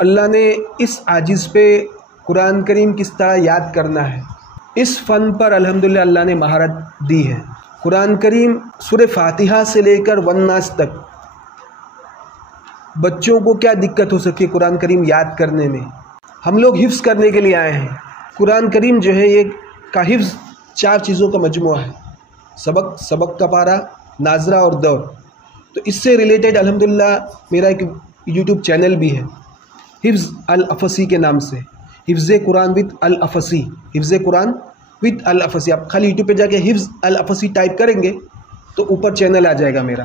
अल्लाह ने इस आजिज़ पे कुरान करीम किस तरह याद करना है, इस फ़न पर अल्हम्दुलिल्लाह अल्लाह ने महारत दी है। कुरान करीम सूरह फातिहा से लेकर वन्नास तक बच्चों को क्या दिक्कत हो सकती है कुरान करीम याद करने में। हम लोग हिफ्ज़ करने के लिए आए हैं। कुरान करीम जो है ये का हिफ्ज़ 4 चीज़ों का मजमुआ है, सबक का पारा, नाजरा और दौर। तो इससे रिलेटेड अल्हम्दुलिल्लाह मेरा एक यूट्यूब चैनल भी है हिफ्ज़ अल अफ़सी के नाम से, हिफ्ज़ कुरान विद अल अफ़सी, हिफ्ज़ कुरान विद अल अफ़सी। आप खाली यूट्यूब पे जाके हिफ्ज़ अल अफ़सी टाइप करेंगे तो ऊपर चैनल आ जाएगा मेरा।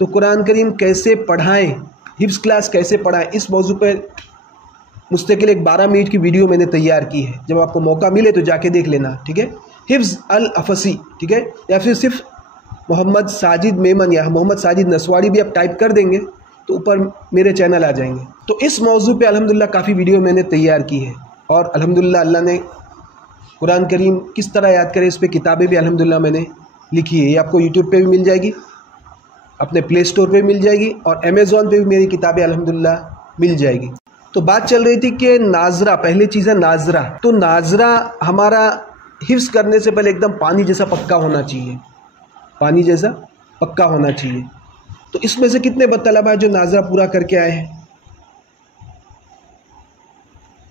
तो कुरान करीम कैसे पढ़ाएं, हिफ्ज़ क्लास कैसे पढ़ाएं, इस मौजू पर मुस्तकिल एक 12 मिनट की वीडियो मैंने तैयार की है। जब आपको मौका मिले तो जाके देख लेना, ठीक है। हिफ्ज़ अल अफ़सी, ठीक है, या फिर सिर्फ मोहम्मद साजिद मेमन या मोहम्मद साजिद नसवाड़ी भी आप टाइप कर देंगे तो ऊपर मेरे चैनल आ जाएंगे। तो इस मौजू पे अल्हम्दुलिल्लाह काफ़ी वीडियो मैंने तैयार की है और अल्हम्दुलिल्लाह अल्लाह ने कुरान करीम किस तरह याद करें इस पे किताबें भी अल्हम्दुलिल्लाह मैंने लिखी है। ये आपको यूट्यूब पे भी मिल जाएगी, अपने प्ले स्टोर पे भी मिल जाएगी और अमेज़ॉन पे भी मेरी किताबें अल्हम्दुलिल्लाह मिल जाएगी। तो बात चल रही थी कि नाजरा, पहली चीज़ है नाजरा। तो नाजरा हमारा हिफ्ज़ करने से पहले एकदम पानी जैसा पक्का होना चाहिए, पानी जैसा पक्का होना चाहिए। तो इसमें से कितने तलबा है जो नाजरा पूरा करके आए हैं?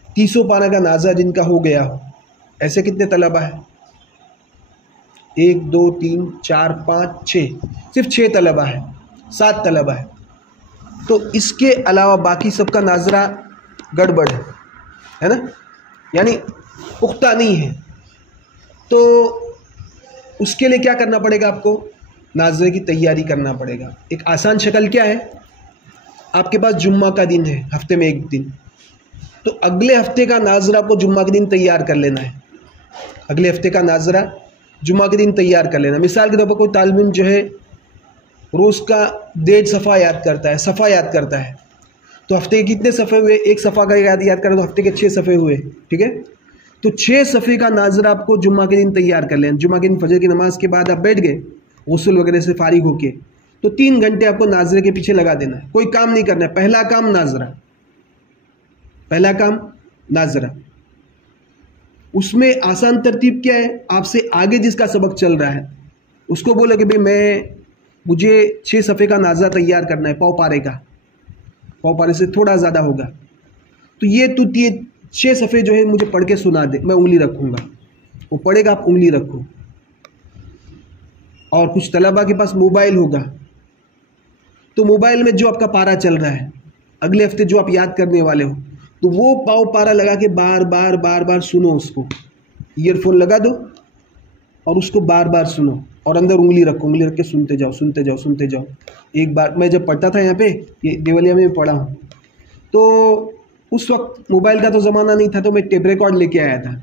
300 पारा का नाजरा जिनका हो गया हो, ऐसे कितने तलबा है? 1 2 3 4 5 6, सिर्फ 6 तलबा है, 7 तलबा है। तो इसके अलावा बाकी सबका नाजरा गड़बड़ है ना, यानी पुख्ता नहीं है। तो उसके लिए क्या करना पड़ेगा? आपको नाजरे की तैयारी करना पड़ेगा। एक आसान शक्ल क्या है, आपके पास जुम्मा का दिन है, हफ्ते में एक दिन, तो अगले हफ्ते का नाजरा आपको जुम्मा के दिन तैयार कर लेना है। अगले हफ्ते का नाजरा जुम्मा के दिन तैयार कर लेना। मिसाल के तौर पर कोई तालिब इल्म जो है रोज़ का 1.5 सफ़ा याद करता है, सफ़ा याद करता है, तो हफ्ते के कितने सफ़े हुए? एक सफ़ा का याद करें तो हफ्ते के 6 सफ़े हुए, ठीक है। तो 6 सफ़े का नाजरा आपको जुम्मा के दिन तैयार कर लेना। जुम्मा के दिन फजर की नमाज के बाद आप बैठ गए गुस्ल वगैरह से फारिग होके, तो 3 घंटे आपको नाजरे के पीछे लगा देना है, कोई काम नहीं करना है। पहला काम नाजरा, पहला काम नाजरा। उसमें आसान तरतीब क्या है? आपसे आगे जिसका सबक चल रहा है उसको बोले कि भाई मुझे 6 सफ़े का नाजरा तैयार करना है, पाव पारे का, पाव पारे से थोड़ा ज़्यादा होगा, तो ये 6 सफ़े जो है मुझे पढ़ के सुना दे, मैं उंगली रखूँगा। वो पढ़ेगा, आप उंगली रखो। और कुछ तलबा के पास मोबाइल होगा, तो मोबाइल में जो आपका पारा चल रहा है अगले हफ्ते जो आप याद करने वाले हो, तो वो पाव पारा लगा के बार बार सुनो उसको। ईयरफोन लगा दो और उसको बार बार सुनो और अंदर उंगली रखो, उंगली रख के सुनते जाओ। एक बार मैं जब पढ़ता था यहाँ पे, ये देवलिया में पढ़ा हूँ, तो उस वक्त मोबाइल का तो ज़माना नहीं था, तो मैं टेप रिकॉर्ड लेके आया था।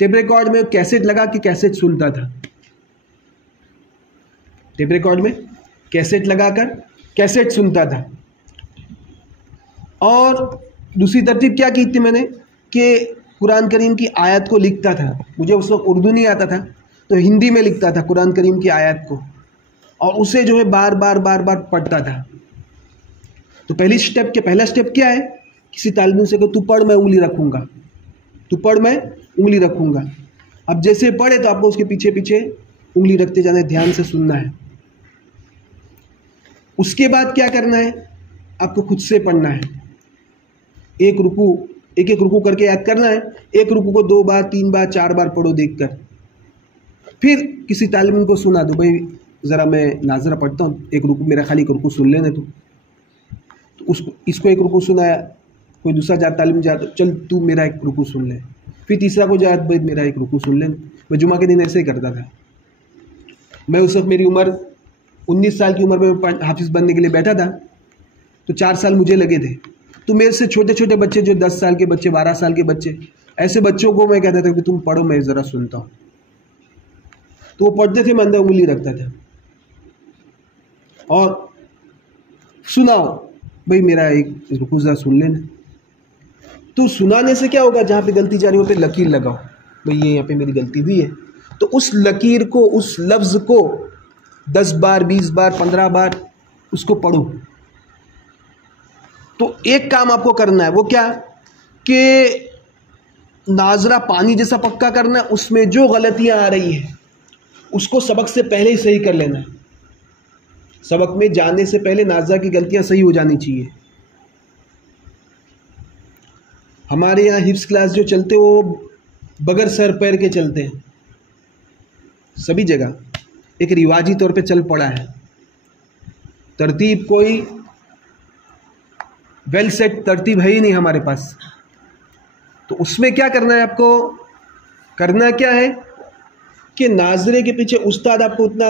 टेप रिकॉर्ड में कैसेट लगा के कैसेट सुनता था, टेप रिकॉर्ड में कैसेट लगाकर कैसेट सुनता था। और दूसरी तरतीब क्या की थी मैंने कि कुरान करीम की आयत को लिखता था। मुझे उस वक्त उर्दू नहीं आता था, तो हिंदी में लिखता था कुरान करीम की आयत को, और उसे जो है बार बार पढ़ता था। तो पहला स्टेप क्या है? किसी तालिब से को तू पढ़, मैं उंगली रखूँगा, तू पढ़, मैं उंगली रखूँगा। अब जैसे पढ़े तो आपको उसके पीछे पीछे उंगली रखते जाना है, ध्यान से सुनना है। उसके बाद क्या करना है? आपको खुद से पढ़ना है। एक एक रुकू करके याद करना है। एक रुकू को 2 बार 3 बार 4 बार पढ़ो देखकर। फिर किसी तालिब इल्म को सुना दो, भाई ज़रा मैं नाजरा पढ़ता हूँ, एक रुकू मेरा खाली एक रुकू सुन लेना तू। तो इसको एक रुकू सुनाया, कोई दूसरा तालिब जाता, चल तू मेरा एक रुकू सुन ले। फिर तीसरा को जाता, भाई मेरा एक रुकू सुन ले। मैं जुमा के दिन ऐसे ही करता था। मैं उस वक्त मेरी उम्र 19 साल की उम्र में हाफिज़ बनने के लिए बैठा था, तो 4 साल मुझे लगे थे। तो मेरे से छोटे छोटे बच्चे जो 10 साल के बच्चे, 12 साल के बच्चे, ऐसे बच्चों को मैं कहता था कि तुम पढ़ो, मैं ज़रा सुनता हूँ। तो वो पढ़ते थे, मैं अंदर उंगली रखता था और सुनाओ, भाई मेरा एक रुकू ज़रा सुन लेना। तो सुनाने से क्या होगा? जहाँ पे गलती जा रही हो पे लकीर लगाओ, भाई ये यहाँ पे मेरी गलती हुई है, तो उस लकीर को, उस लफ्ज़ को 10 बार 20 बार 15 बार उसको पढ़ो। तो एक काम आपको करना है, वो क्या कि नाजरा पानी जैसा पक्का करना है, उसमें जो गलतियां आ रही हैं उसको सबक से पहले ही सही कर लेना है। सबक में जाने से पहले नाजरा की गलतियां सही हो जानी चाहिए। हमारे यहाँ हिफ्स क्लास जो चलते वो बगैर सर पैर के चलते हैं, सभी जगह एक रिवाजी तौर पे चल पड़ा है। तरतीब कोई वेल सेट तरतीब है ही नहीं हमारे पास। तो उसमें क्या करना है, आपको करना क्या है कि नाजरे के पीछे उस्ताद आपको उतना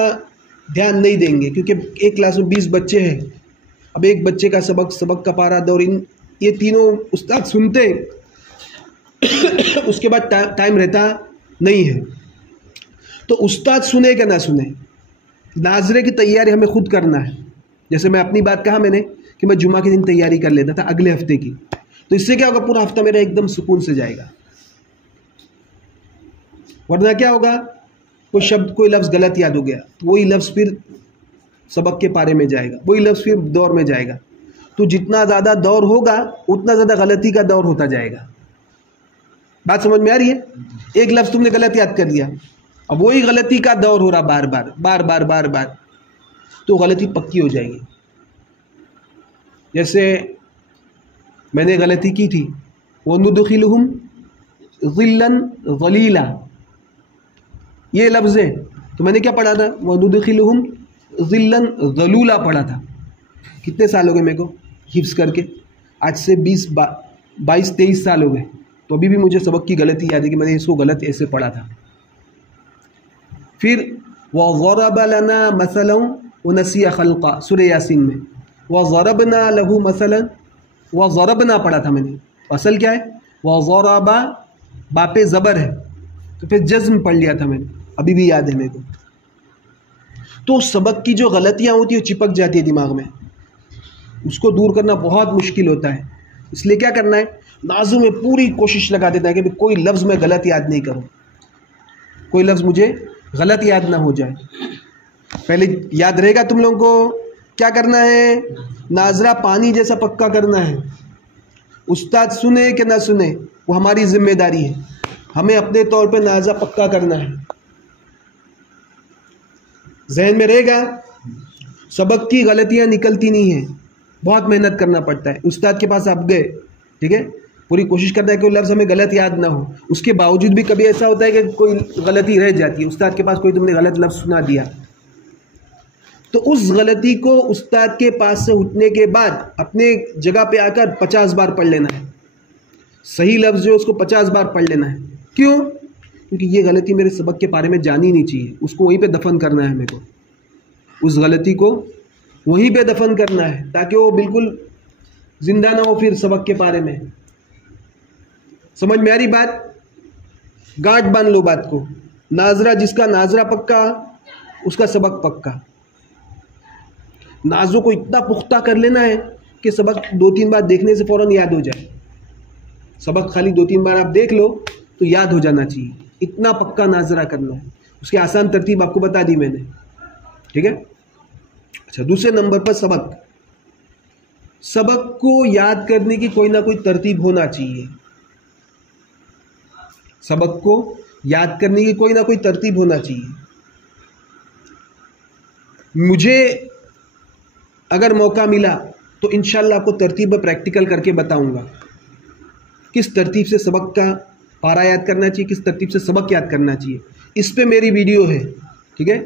ध्यान नहीं देंगे, क्योंकि एक क्लास में 20 बच्चे हैं। अब एक बच्चे का सबक का पारा दौर ये तीनों उस्ताद सुनते उसके बाद टाइम रहता नहीं है। तो उस्ताद सुने क्या ना सुने, नाजरे की तैयारी हमें खुद करना है। जैसे मैं अपनी बात कहा मैंने कि मैं जुमा के दिन तैयारी कर लेता था अगले हफ्ते की, तो इससे क्या होगा, पूरा हफ्ता मेरा एकदम सुकून से जाएगा। वरना क्या होगा, कोई शब्द कोई लफ्ज़ गलत याद हो गया तो वही लफ्ज़ फिर सबक के पारे में जाएगा, वही लफ्ज़ फिर दौर में जाएगा। तो जितना ज़्यादा दौर होगा उतना ज़्यादा गलती का दौर होता जाएगा। बात समझ में आ रही है? एक लफ्ज़ तुमने गलत याद कर दिया, अब वही गलती का दौर हो रहा बार बार बार बार बार बार, तो गलती पक्की हो जाएगी। जैसे मैंने गलती की थी, वनुदखिलहुम ज़िल्लन ज़लीला, ये लफ्ज़ है, तो मैंने क्या पढ़ा था, वनुदखिलहुम ज़िल्लन ज़लूला पढ़ा था। कितने साल हो गए मेरे को हिफ्ज़ करके, आज से 22-23 साल हो गए, तो अभी भी मुझे सबक की गलती याद है कि मैंने इसको गलत ऐसे पढ़ा था। फिर वज़रब लना मसलन वनसिया खल्क़ा, सूरह यासीन में वज़रबना लहू मसलन, वज़रबना पढ़ा था मैंने, असल क्या है वज़रबा, बापे ज़बर है, तो फिर जज़्म पढ़ लिया था मैंने, अभी भी याद है मेरे को। तो सबक की जो गलतियाँ होती है चिपक जाती है दिमाग में, उसको दूर करना बहुत मुश्किल होता है। इसलिए क्या करना है, नाज़िम में पूरी कोशिश लगा देता है कि कोई लफ्ज़ मैं गलत याद नहीं करूँ, कोई लफ्ज़ मुझे गलत याद ना हो जाए। पहले याद रहेगा तुम लोगों को क्या करना है, नाजरा पानी जैसा पक्का करना है। उस्ताद सुने कि ना सुने वो हमारी जिम्मेदारी है, हमें अपने तौर पे नाजरा पक्का करना है। जहन में रहेगा, सबक की गलतियां निकलती नहीं हैं, बहुत मेहनत करना पड़ता है। उस्ताद के पास आप गए, ठीक है, पूरी कोशिश करता है कि कोई लफ्ज़ हमें गलत याद ना हो, उसके बावजूद भी कभी ऐसा होता है कि कोई गलती रह जाती है। उस्ताद के पास कोई तुमने गलत लफ्ज़ सुना दिया, तो उस गलती को उस्ताद के पास से उठने के बाद अपने जगह पे आकर 50 बार पढ़ लेना है। सही लफ्ज़ जो उसको 50 बार पढ़ लेना है। क्यों? क्योंकि ये गलती मेरे सबक के बारे में जानी नहीं चाहिए, उसको वहीं पे दफन करना है। मेरे को उस गलती को वहीं पे दफन करना है ताकि वो बिल्कुल जिंदा ना हो फिर सबक के बारे में। समझ में आ रही बात? गांठ बांध लो बात को। नाजरा जिसका नाजरा पक्का उसका सबक पक्का। नाजों को इतना पुख्ता कर लेना है कि सबक 2-3 बार देखने से फ़ौरन याद हो जाए। सबक खाली 2-3 बार आप देख लो तो याद हो जाना चाहिए, इतना पक्का नाजरा करना है। उसकी आसान तरतीब आपको बता दी मैंने, ठीक है। अच्छा, दूसरे नंबर पर सबक। सबक को याद करने की कोई ना कोई तरतीब होना चाहिए। सबक को याद करने की कोई ना कोई तरतीब होना चाहिए। मुझे अगर मौका मिला तो इंशाल्लाह आपको तरतीब प्रैक्टिकल करके बताऊंगा, किस तरतीब से सबक का पारा याद करना चाहिए, किस तरतीब से सबक याद करना चाहिए। इस पे मेरी वीडियो है, ठीक है,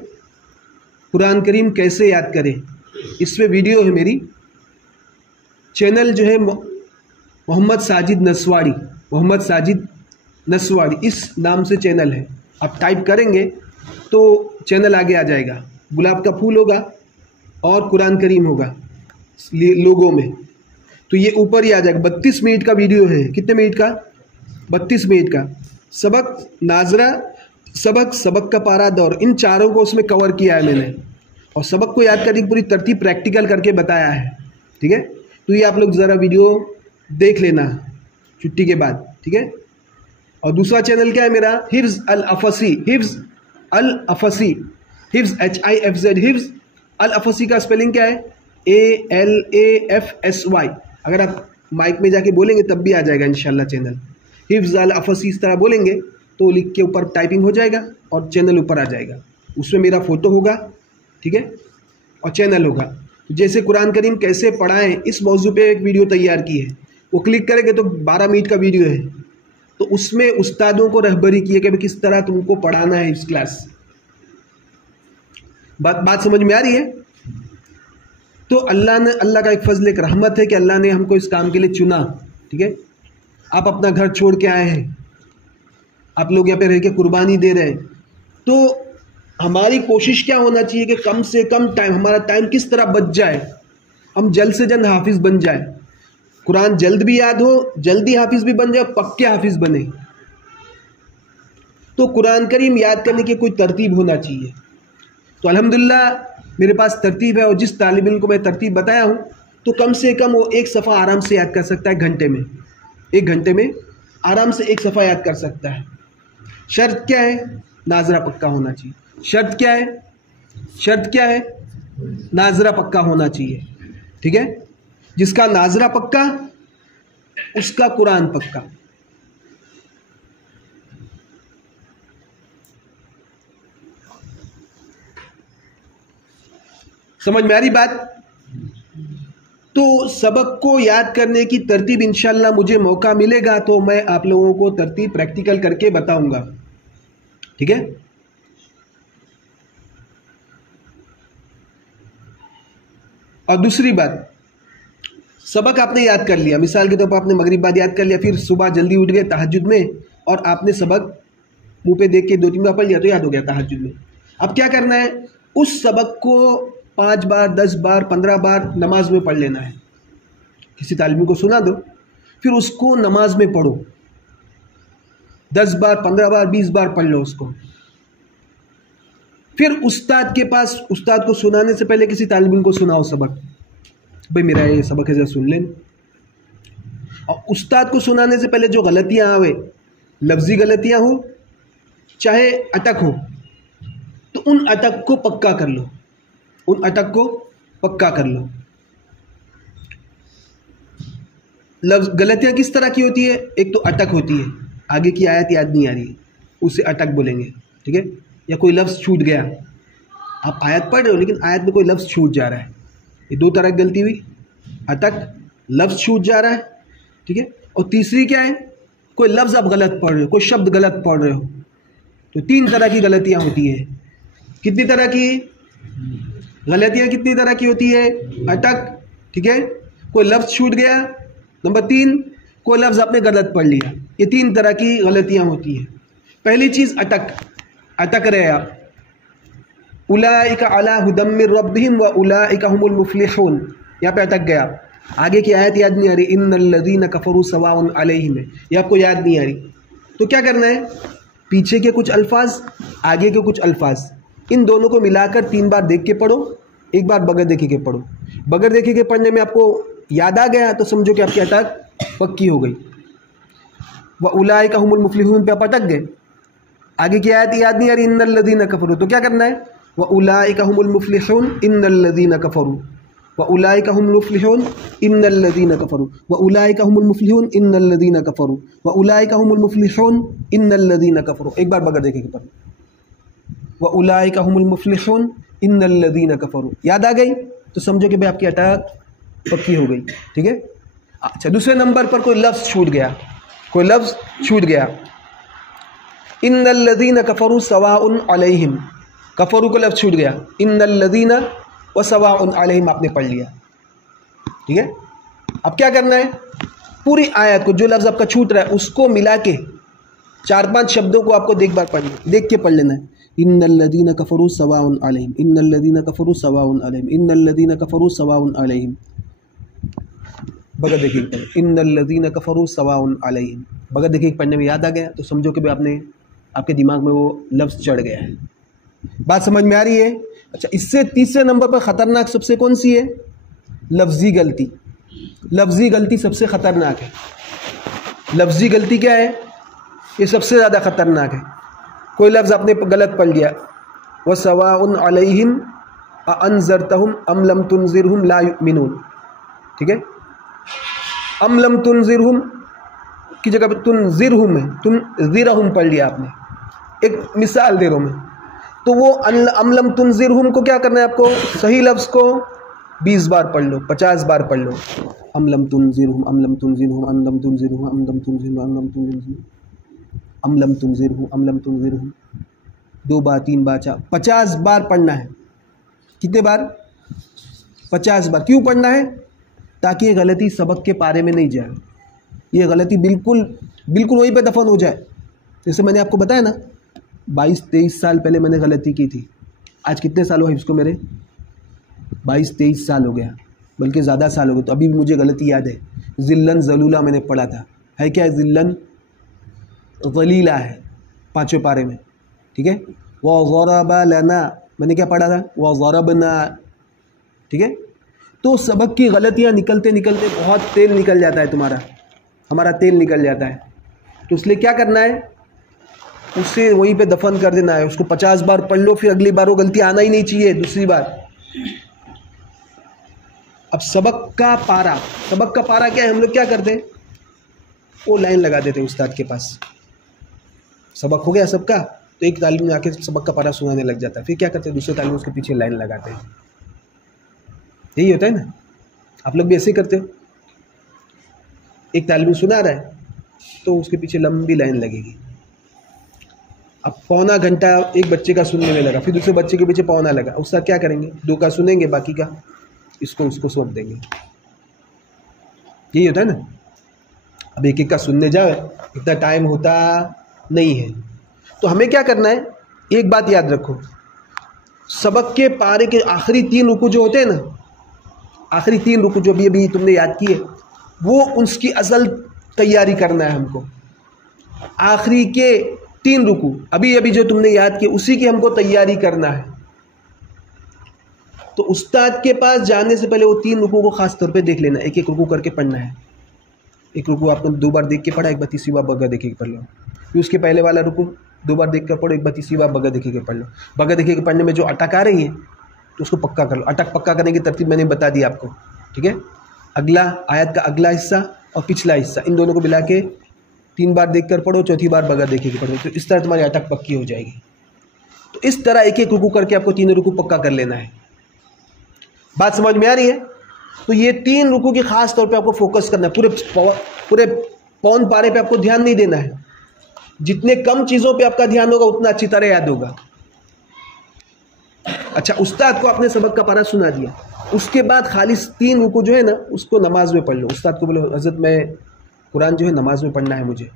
कुरान करीम कैसे याद करें, इस पे वीडियो है मेरी। चैनल जो है मोहम्मद साजिद नसवाड़ी, मोहम्मद साजिद नसवाड़ी इस नाम से चैनल है। आप टाइप करेंगे तो चैनल आगे आ जाएगा। गुलाब का फूल होगा और कुरान करीम होगा लोगों में, तो ये ऊपर ही आ जाएगा। 32 मिनट का वीडियो है। कितने मिनट का? 32 मिनट का। सबक, नाजरा, सबक, सबक का पारा, दौर, इन चारों को उसमें कवर किया है मैंने, और सबक को याद करने की पूरी तरतीब प्रैक्टिकल करके बताया है, ठीक है। तो ये आप लोग ज़रा वीडियो देख लेना छुट्टी के बाद, ठीक है। और दूसरा चैनल क्या है मेरा, हिफ्ज़ अल अफसी, हिफ्ज़ अल अफसी, हिफ्ज़ HIFZ, हिफ्ज़ अल अफसी का स्पेलिंग क्या है? ALAFSY। अगर आप माइक में जाके बोलेंगे तब भी आ जाएगा इंशाल्लाह चैनल। हिफ्ज़ अल अफ़सी इस तरह बोलेंगे तो लिख के ऊपर टाइपिंग हो जाएगा और चैनल ऊपर आ जाएगा, उसमें मेरा फ़ोटो होगा, ठीक है, और चैनल होगा। जैसे कुरान करीम कैसे पढ़ाएं इस मौजू पे एक वीडियो तैयार की है, वो क्लिक करेंगे तो 12 मिनट का वीडियो है, तो उसमें उस्तादों को रहबरी की है कि किस तरह तुमको पढ़ाना है इस क्लास। बात समझ में आ रही है? तो अल्लाह का एक फजल, एक रहमत है कि अल्लाह ने हमको इस काम के लिए चुना, ठीक है। आप अपना घर छोड़ के आए हैं, आप लोग यहाँ पे रह के कुर्बानी दे रहे हैं, तो हमारी कोशिश क्या होना चाहिए कि कम से कम टाइम, हमारा टाइम किस तरह बच जाए, हम जल्द से जल्द हाफिज़ बन जाए, कुरान जल्द भी याद हो, जल्दी हाफिज़ भी बन जाए, पक्के हाफिज़ बने। तो कुरान करीम याद करने की कोई तरतीब होना चाहिए। तो अल्हम्दुलिल्लाह मेरे पास तरतीब है, और जिस तालिब इल्म को मैं तरतीब बताया हूँ तो कम से कम वो एक सफ़ा आराम से याद कर सकता है घंटे में, 1 घंटे में आराम से 1 सफ़ा याद कर सकता है। शर्त क्या है? नाजरा पक्का होना चाहिए। शर्त क्या है? शर्त क्या है? नाजरा पक्का होना चाहिए, ठीक है। जिसका नाजरा पक्का उसका कुरान पक्का। समझ में आ रही बात? तो सबक को याद करने की तरतीब इंशाल्लाह मुझे मौका मिलेगा तो मैं आप लोगों को तरतीब प्रैक्टिकल करके बताऊंगा, ठीक है। और दूसरी बात, सबक आपने याद कर लिया, मिसाल के तौर पर आपने मगरिब बाद याद कर लिया, फिर सुबह जल्दी उठ गए तहज्जुद में और आपने सबक मुंह पे देख के 2-3 बार पढ़ लिया तो याद हो गया तहज्जुद में। अब क्या करना है? उस सबक को 5 बार, 10 बार, 15 बार नमाज में पढ़ लेना है। किसी तालिब को सुना दो, फिर उसको नमाज में पढ़ो, 10 बार, 15 बार, 20 बार पढ़ लो उसको। फिर उस्ताद के पास, उस्ताद को सुनाने से पहले किसी तालिब इल्म को सुनाओ सबक, भाई मेरा ये सबक है, जरा सुन लें। और उस्ताद को सुनाने से पहले जो गलतियां आवे, लफ्जी गलतियां हो चाहे अटक हो, तो उन अटक को पक्का कर लो, उन अटक को पक्का कर लो। लफ्ज गलतियां किस तरह की होती है? एक तो अटक होती है, आगे की आयत याद नहीं आ रही है, उसे अटक बोलेंगे, ठीक है। या कोई लफ्ज़ छूट गया, आप आयत पढ़ रहे हो लेकिन आयत में कोई लफ्ज़ छूट जा रहा है, ये 2 तरह की गलती हुई, अटक, लफ्ज़ छूट जा रहा है, ठीक है। और तीसरी क्या है? कोई लफ्ज़ आप गलत पढ़ रहे हो, कोई शब्द गलत पढ़ रहे हो। तो 3 तरह की गलतियां होती है। कितनी तरह की गलतियां? कितनी तरह की होती है? अटक, ठीक है, कोई लफ्ज़ छूट गया, नंबर 3 कोई लफ्ज़ आपने गलत पढ़ लिया। ये 3 तरह की गलतियां होती है। पहली चीज़ अटक, अटक रहे आप, उलाइका अला हुदम मिर रब्बिहिम व उलाइका हुमुल मुफ्लिहून, यहाँ पे अटक गया। आगे की आयत याद नहीं आ रही, इन्नल लज़ीना कफ़रू सवाउन अलैहिम, ये आपको याद नहीं आ रही। तो क्या करना है? पीछे के कुछ अल्फाज, आगे के कुछ अल्फाज, इन दोनों को मिलाकर 3 बार देख के पढ़ो, 1 बार बगैर देखे के पढ़ो। बगैर देखे के पढ़ने में आपको याद आ गया तो समझो कि आपकी अटक पक्की हो गई। व उलाइका हुमुल मुफ्लिहून पे आप अटक गए, आगे की आयत याद नहीं आ रही, इन्नल लज़ीना कफ़रू, तो क्या करना है? व उलाइका हुमुल मुफ्लिहून इन्नल लज़ीना कफ़रू, व उलाइका हुमुल मुफ्लिहून इन्नल लज़ीना कफ़रू, व उलाइका हुमुल मुफ्लिहून इन्नल लज़ीना कफ़रू, व उलाइका हुमुल मुफ्लिहून इन्नल लज़ीना कफ़रू। एक बार बगैर देखे के पढ़ो, व उलाइका हुमुल मुफ्लिहून इन्नल लज़ीना कफ़रू। याद आ गई तो समझो कि भाई आपकी अटक पक्की हो गई, ठीक है। अच्छा, दूसरे नंबर पर कोई लफ्ज़ छूट गया, कोई लफ्ज़ छूट गया, इन्नल लज़ीना कफ़रू सवाउन अलैहिम, कफ़रू को लफ्ज़ छूट गया, इन्नल लज़ीना व सवाउन अलैहिम आपने पढ़ लिया, ठीक है। अब क्या करना है? पूरी आयत को, जो लफ्ज़ आपका छूट रहा है उसको मिला के 4-5 शब्दों को आपको देख के पढ़ लेना है। इन्नल लज़ीना कफ़रू सवाउन अलैहिम, इन्नल लज़ीना कफ़रू सवाउन अलैहिम, इन्नल लज़ीना कफ़रू सवाउन अलैहिम, बगैर देखिए पढ़ो, इन्नल लज़ीना कफ़रू सवाउन अलैहिम, बगैर देखिए पढ़ने में याद आ गया तो समझो कि भाई आपने, आपके दिमाग में वो लफ्ज़ चढ़ गया है। बात समझ में आ रही है? अच्छा, इससे तीसरे नंबर पर ख़तरनाक सबसे कौन सी है? लफ्ज़ी गलती। लफ्ज़ी गलती सबसे ख़तरनाक है। लफ्ज़ी गलती क्या है? ये सबसे ज़्यादा ख़तरनाक है। कोई लफ्ज़ आपने गलत पढ़ लिया, व सवाउन अलैहिम अअन्ज़रतहुम अम लम तुनज़िरहुम ला युमिनून, ठीक है। अम लम तुनज़िरहुम की जगह पे तुनज़िरहुम है, तुनज़िरहुम पढ़ लिया आपने। एक मिसाल दे रहा हूँ मैं, तो वो अम लम तुनज़िरहुम को क्या करना है आपको, सही लफ्ज़ को 20 बार पढ़ लो, 50 बार पढ़ लो। अम लम तुनज़िरहुम, अम लम तुनज़िरहुम, अम लम तुनज़िरहुम, अम लम तुनज़िरहुम, अम लम तुनज़िरहुम, अम लम तुनज़िरहुम, अम लम तुनज़िरहुम, 2 बार 3 बार 4 50 बार पढ़ना है। कितने बार? 50 बार। क्यों पढ़ना है? ताकि ये गलती सबक के पारे में नहीं जाए, ये गलती बिल्कुल बिल्कुल वहीं पे दफन हो जाए। जैसे मैंने आपको बताया ना, 22-23 साल पहले मैंने गलती की थी। आज कितने साल हुए इसको मेरे? 22-23 साल हो गया, बल्कि ज़्यादा साल हो गए। तो अभी भी मुझे गलती याद है। ज़िल्लन ज़लूला मैंने पढ़ा था, है क्या? ज़िल्लन ज़लीला है 5वें पारे में, ठीक है। वज़रबा लना मैंने क्या पढ़ा था? वज़रबना, ठीक है। तो सबक की गलतियाँ निकलते निकलते बहुत तेल निकल जाता है तुम्हारा, हमारा तेल निकल जाता है। तो इसलिए क्या करना है, उसे वहीं पे दफन कर देना है। उसको 50 बार पढ़ लो, फिर अगली बार वो गलती आना ही नहीं चाहिए दूसरी बार। अब सबक का पारा क्या है? हम लोग क्या करते हैं, वो लाइन लगा देते हैं उस्ताद के पास। सबक हो गया सबका, तो एक तालिम में आके सबक का पारा सुनाने लग जाता है। फिर क्या करते हैं, दूसरे तालिम उसके पीछे लाइन लगाते हैं। यही होता है ना, आप लोग भी ऐसे ही करते हो। एक तालिम सुना रहा है तो उसके पीछे लंबी लाइन लगेगी। अब पौना घंटा एक बच्चे का सुनने में लगा, फिर दूसरे बच्चे के पीछे पौना लगा। उसका क्या करेंगे, 2 का सुनेंगे, बाकी का इसको उसको सौंप देंगे। यही होता है ना। अब एक एक का सुनने जाओ, इतना टाइम होता नहीं है। तो हमें क्या करना है, एक बात याद रखो, सबक के पारे के आखिरी 3 रुकू जो होते हैं ना, आखिरी 3 रुकू जो अभी तुमने याद किए, वो उसकी असल तैयारी करना है हमको। आखिरी के 3 रुकू अभी जो तुमने याद किए, उसी की हमको तैयारी करना है। तो उस्ताद के पास जाने से पहले वो 3 रुकू को खास तौर पे देख लेना, एक एक रुकू करके पढ़ना है। एक रुकू आपने 2 बार देख के पढ़ा, एक बार तीसरी बार बगैर देखे के पढ़ लो। फिर उसके पहले वाला रुकू 2 बार देख कर पढ़ो, एक बार तीसरी बार बगैर देखे के पढ़ लो। बगैर देखे के पढ़ने में जो अटक आ रही है तो उसको पक्का कर लो। अटक पक्का करने की तरतीब मैंने बता दी आपको, ठीक है। अगला आयत का अगला हिस्सा और पिछला हिस्सा, इन दोनों को मिला के 3 बार देख कर पढ़ो, चौथी बार बगैर देखे के पढ़ो। तो इस तरह तुम्हारी अटक पक्की हो जाएगी। तो इस तरह एक एक रुकू करके आपको 3 रुकू पक्का कर लेना है। बात समझ में आ रही है? तो ये 3 रुकू की खास तौर पे आपको फोकस करना है। पूरे पौन पारे पे आपको ध्यान नहीं देना है। जितने कम चीज़ों पे आपका ध्यान होगा उतना अच्छी तरह याद होगा। अच्छा, उस्ताद को आपने सबक का पारा सुना दिया, उसके बाद खाली 3 रुकू जो है ना, उसको नमाज में पढ़ लो। उस्ताद को बोलो, हज़रत मैं कुरान जो है नमाज में पढ़ना है, मुझे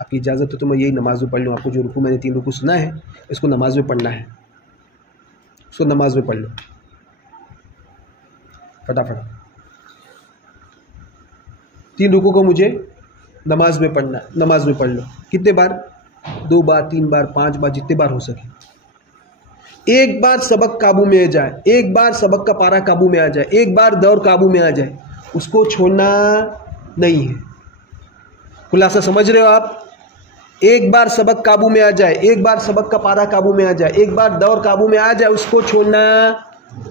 आपकी इजाज़त हो तो मैं यही नमाज में पढ़ लूँ। आपको जो रुकू मैंने 3 रुकू सुना है, इसको नमाज में पढ़ना है, उसको नमाज में पढ़ लो फटाफट। 3 रुकू को मुझे नमाज में पढ़ना, नमाज में पढ़ लो। कितने बार? 2 बार, 3 बार, 5 बार, जितने बार हो सके। एक बार सबक काबू में आ जाए, एक बार सबक का पारा काबू में आ जाए, एक बार दौर काबू में आ जाए, उसको छोड़ना नहीं है। खुलासा समझ रहे हो आप? एक बार सबक काबू में आ जाए, एक बार सबक का पारा काबू में आ जाए, एक बार दौर काबू में आ जाए, उसको छोड़ना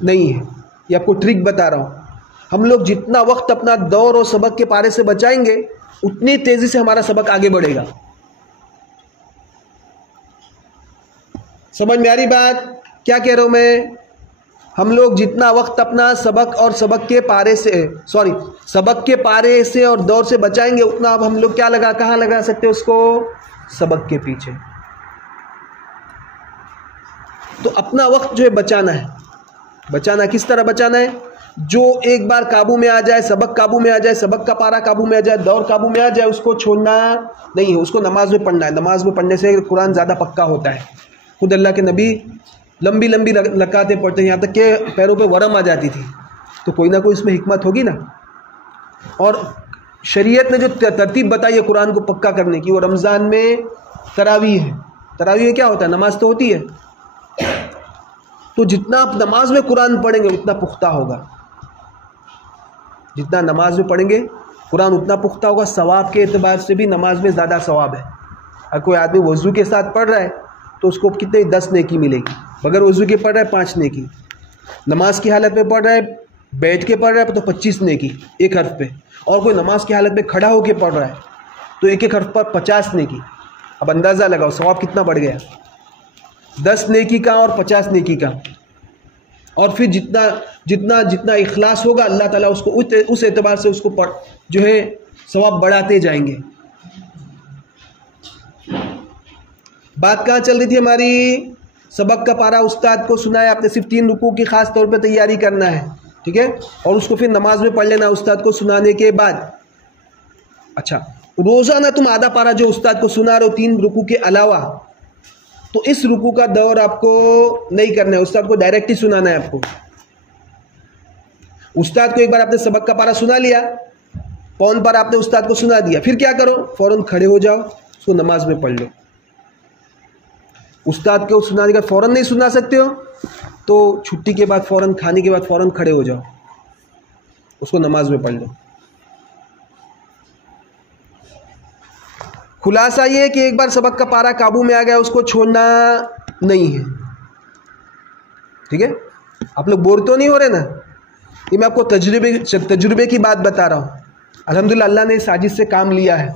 नहीं है। ये आपको ट्रिक बता रहा हूँ। हम लोग जितना वक्त अपना दौर और सबक के पारे से बचाएंगे, उतनी तेजी से हमारा सबक आगे बढ़ेगा। समझ में आ रही बात? क्या कह रहा हूं मैं? हम लोग जितना वक्त अपना सबक और सबक के पारे से और दौर से बचाएंगे, उतना अब हम लोग कहाँ लगा सकते हैं उसको? सबक के पीछे। तो अपना वक्त जो है बचाना है। बचाना किस तरह बचाना है? जो एक बार काबू में आ जाए, सबक काबू में आ जाए, सबक का पारा काबू में आ जाए, दौर काबू में आ जाए, उसको छोड़ना नहीं है। उसको नमाज में पढ़ना है। नमाज में पढ़ने से कुरान ज़्यादा पक्का होता है। खुद अल्लाह के नबी लंबी लंबी रकातें पढ़ते हैं, यहाँ तक के पैरों पे वरम आ जाती थी। तो कोई ना कोई इसमें हिकमत होगी ना। और शरीयत ने जो तरतीब बताई है कुरान को पक्का करने की, वो रमज़ान में तरावीह है। तरावीह में क्या होता है? नमाज तो होती है। तो जितना आप नमाज में कुरान पढ़ेंगे उतना पुख्ता होगा। जितना नमाज में पढ़ेंगे कुरान उतना पुख्ता होगा। सवाब के एतबार से भी नमाज में ज़्यादा सवाब है। अगर कोई आदमी वज़ू के साथ पढ़ रहा है तो उसको कितने 10 नेकी मिलेगी। बगैर वज़ू के पढ़ रहा है 5 नेकी। नमाज की हालत में पढ़ रहा है बैठ के पढ़ रहा है तो 25 नेकी एक हर्फ पे, और कोई नमाज की हालत में खड़ा होके पढ़ रहा है तो एक एक हर्फ पर 50 नेकी। अब अंदाज़ा लगाओ सवाब कितना बढ़ गया, 10 नेकी का और 50 नेकी का। और फिर जितना जितना जितना इखलास होगा अल्लाह ताला उसको उस एतबार से उसको जो है सवाब बढ़ाते जाएंगे। बात कहाँ चल रही थी हमारी, सबक का पारा उस्ताद को सुनाया आपने, सिर्फ 3 रुकू की ख़ास तौर पे तैयारी करना है, ठीक है, और उसको फिर नमाज में पढ़ लेना उस्ताद को सुनाने के बाद। अच्छा, रोज़ाना तुम आधा पारा जो उस्ताद को सुना रहे हो 3 रुकू के अलावा, तो इस रुकू का दौर आपको नहीं करना है, उस्ताद को डायरेक्ट ही सुनाना है आपको। उस्ताद को एक बार आपने सबक का पारा सुना लिया, पौन पारा आपने उस्ताद को सुना दिया, फिर क्या करो, फ़ौरन खड़े हो जाओ, उसको नमाज में पढ़ लो। उस्ताद को सुनाने का फ़ौरन नहीं सुना सकते हो तो छुट्टी के बाद फ़ौरन, खाने के बाद फ़ौरन खड़े हो जाओ, उसको नमाज में पढ़ लो। खुलासा ये है कि एक बार सबक का पारा काबू में आ गया उसको छोड़ना नहीं है, ठीक है। आप लोग बोर तो नहीं हो रहे ना, ये मैं आपको तजुर्बे की बात बता रहा हूँ। अल्हम्दुलिल्लाह अल्लाह ने इस साजिश से काम लिया है,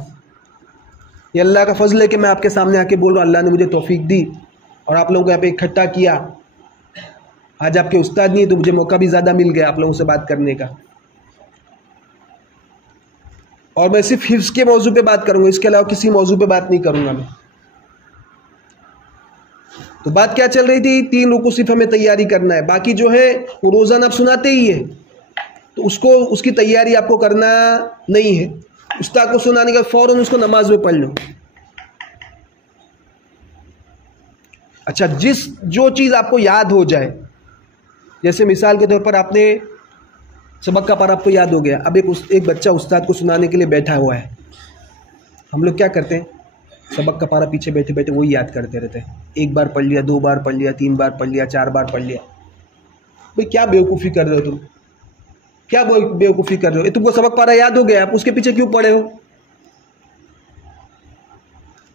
ये अल्लाह का फजल है कि मैं आपके सामने आके बोल रहा हूँ। अल्लाह ने मुझे तौफीक दी और आप लोगों को यहाँ पे इकट्ठा किया। आज आपके उस्ताद नहीं तो मुझे मौका भी ज़्यादा मिल गया आप लोगों से बात करने का। और मैं सिर्फ हिफ्ज़ के मौजू पे बात करूँगा, इसके अलावा किसी मौजू पे बात नहीं करूँगा मैं। तो बात क्या चल रही थी, 3 रुकू सिर्फ हमें तैयारी करना है, बाकी जो है वो रोज़ाना आप सुनाते ही है, तो उसकी तैयारी आपको करना नहीं है। उस्ताद को सुनाने के बाद फ़ौरन उसको नमाज में पढ़ लो। अच्छा, जो चीज़ आपको याद हो जाए, जैसे मिसाल के तौर पर आपने सबक का पारा आपको याद हो गया, अब एक बच्चा उस्ताद को सुनाने के लिए बैठा हुआ है। हम लोग क्या करते हैं, सबक का पारा पीछे बैठे बैठे वही याद करते रहते हैं, 1 बार पढ़ लिया, 2 बार पढ़ लिया, 3 बार पढ़ लिया, 4 बार पढ़ लिया। भाई क्या बेवकूफ़ी कर रहे हो तुम, क्या बेवकूफ़ी कर रहे हो, तुमको सबक पारा याद हो गया, आप उसके पीछे क्यों पड़े हो।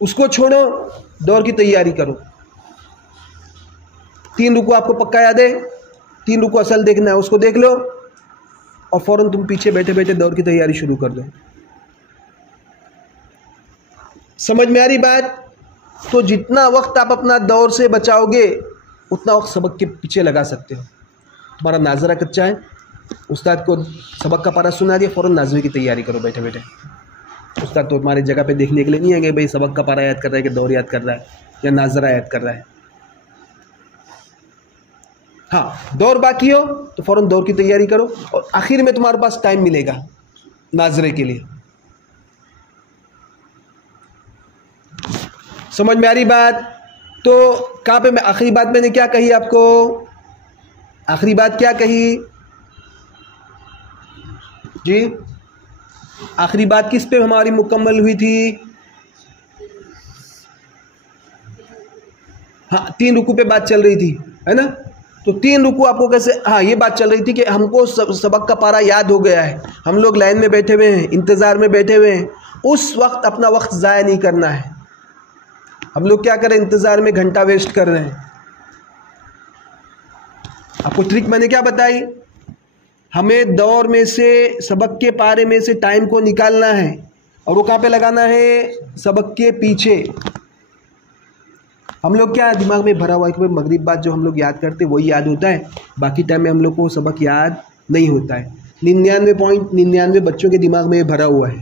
उसको छोड़ो, दौर की तैयारी करो। 3 रुकू आपको पक्का याद है, 3 रुकू असल देखना है, उसको देख लो और फ़ौरन तुम पीछे बैठे बैठे दौर की तैयारी शुरू कर दो। समझ में आ रही बात। तो जितना वक्त आप अपना दौर से बचाओगे उतना वक्त सबक के पीछे लगा सकते हो। तुम्हारा नाजरा कच्चा है, उस्ताद को सबक का पारा सुना दिया, फ़ौरन नाजरे की तैयारी करो बैठे बैठे। उस्ताद तो तुम्हारी जगह पे देखने के लिए नहीं है कि भाई सबक का पारा याद कर रहा है कि दौर याद कर रहा है या नाजरा याद कर रहा है। हाँ, दौर बाकी हो तो फ़ौरन दौर की तैयारी करो और आखिर में तुम्हारे पास टाइम मिलेगा नाजरे के लिए। समझ में आ रही बात। तो कहाँ पे मैं आखिरी बात मैंने क्या कही आपको, आखिरी बात क्या कही जी, आखिरी बात किस पे हमारी मुकम्मल हुई थी। हाँ, 3 रुकू पे बात चल रही थी, है ना। तो 3 रुकू आपको कैसे, हाँ ये बात चल रही थी कि हमको सबक का पारा याद हो गया है, हम लोग लाइन में बैठे हुए हैं, इंतज़ार में बैठे हुए हैं, उस वक्त अपना वक्त ज़ाया नहीं करना है। हम लोग क्या करें, इंतज़ार में घंटा वेस्ट कर रहे हैं। आपको ट्रिक मैंने क्या बताई, हमें दौर में से, सबक के पारे में से टाइम को निकालना है और वो कहाँ पे लगाना है, सबक के पीछे। हम लोग क्या दिमाग में भरा हुआ है कि भाई मगरिब बाद जो हम लोग याद करते हैं वही याद होता है, बाकी टाइम में हम लोग को सबक याद नहीं होता है। 99.99 बच्चों के दिमाग में भरा हुआ है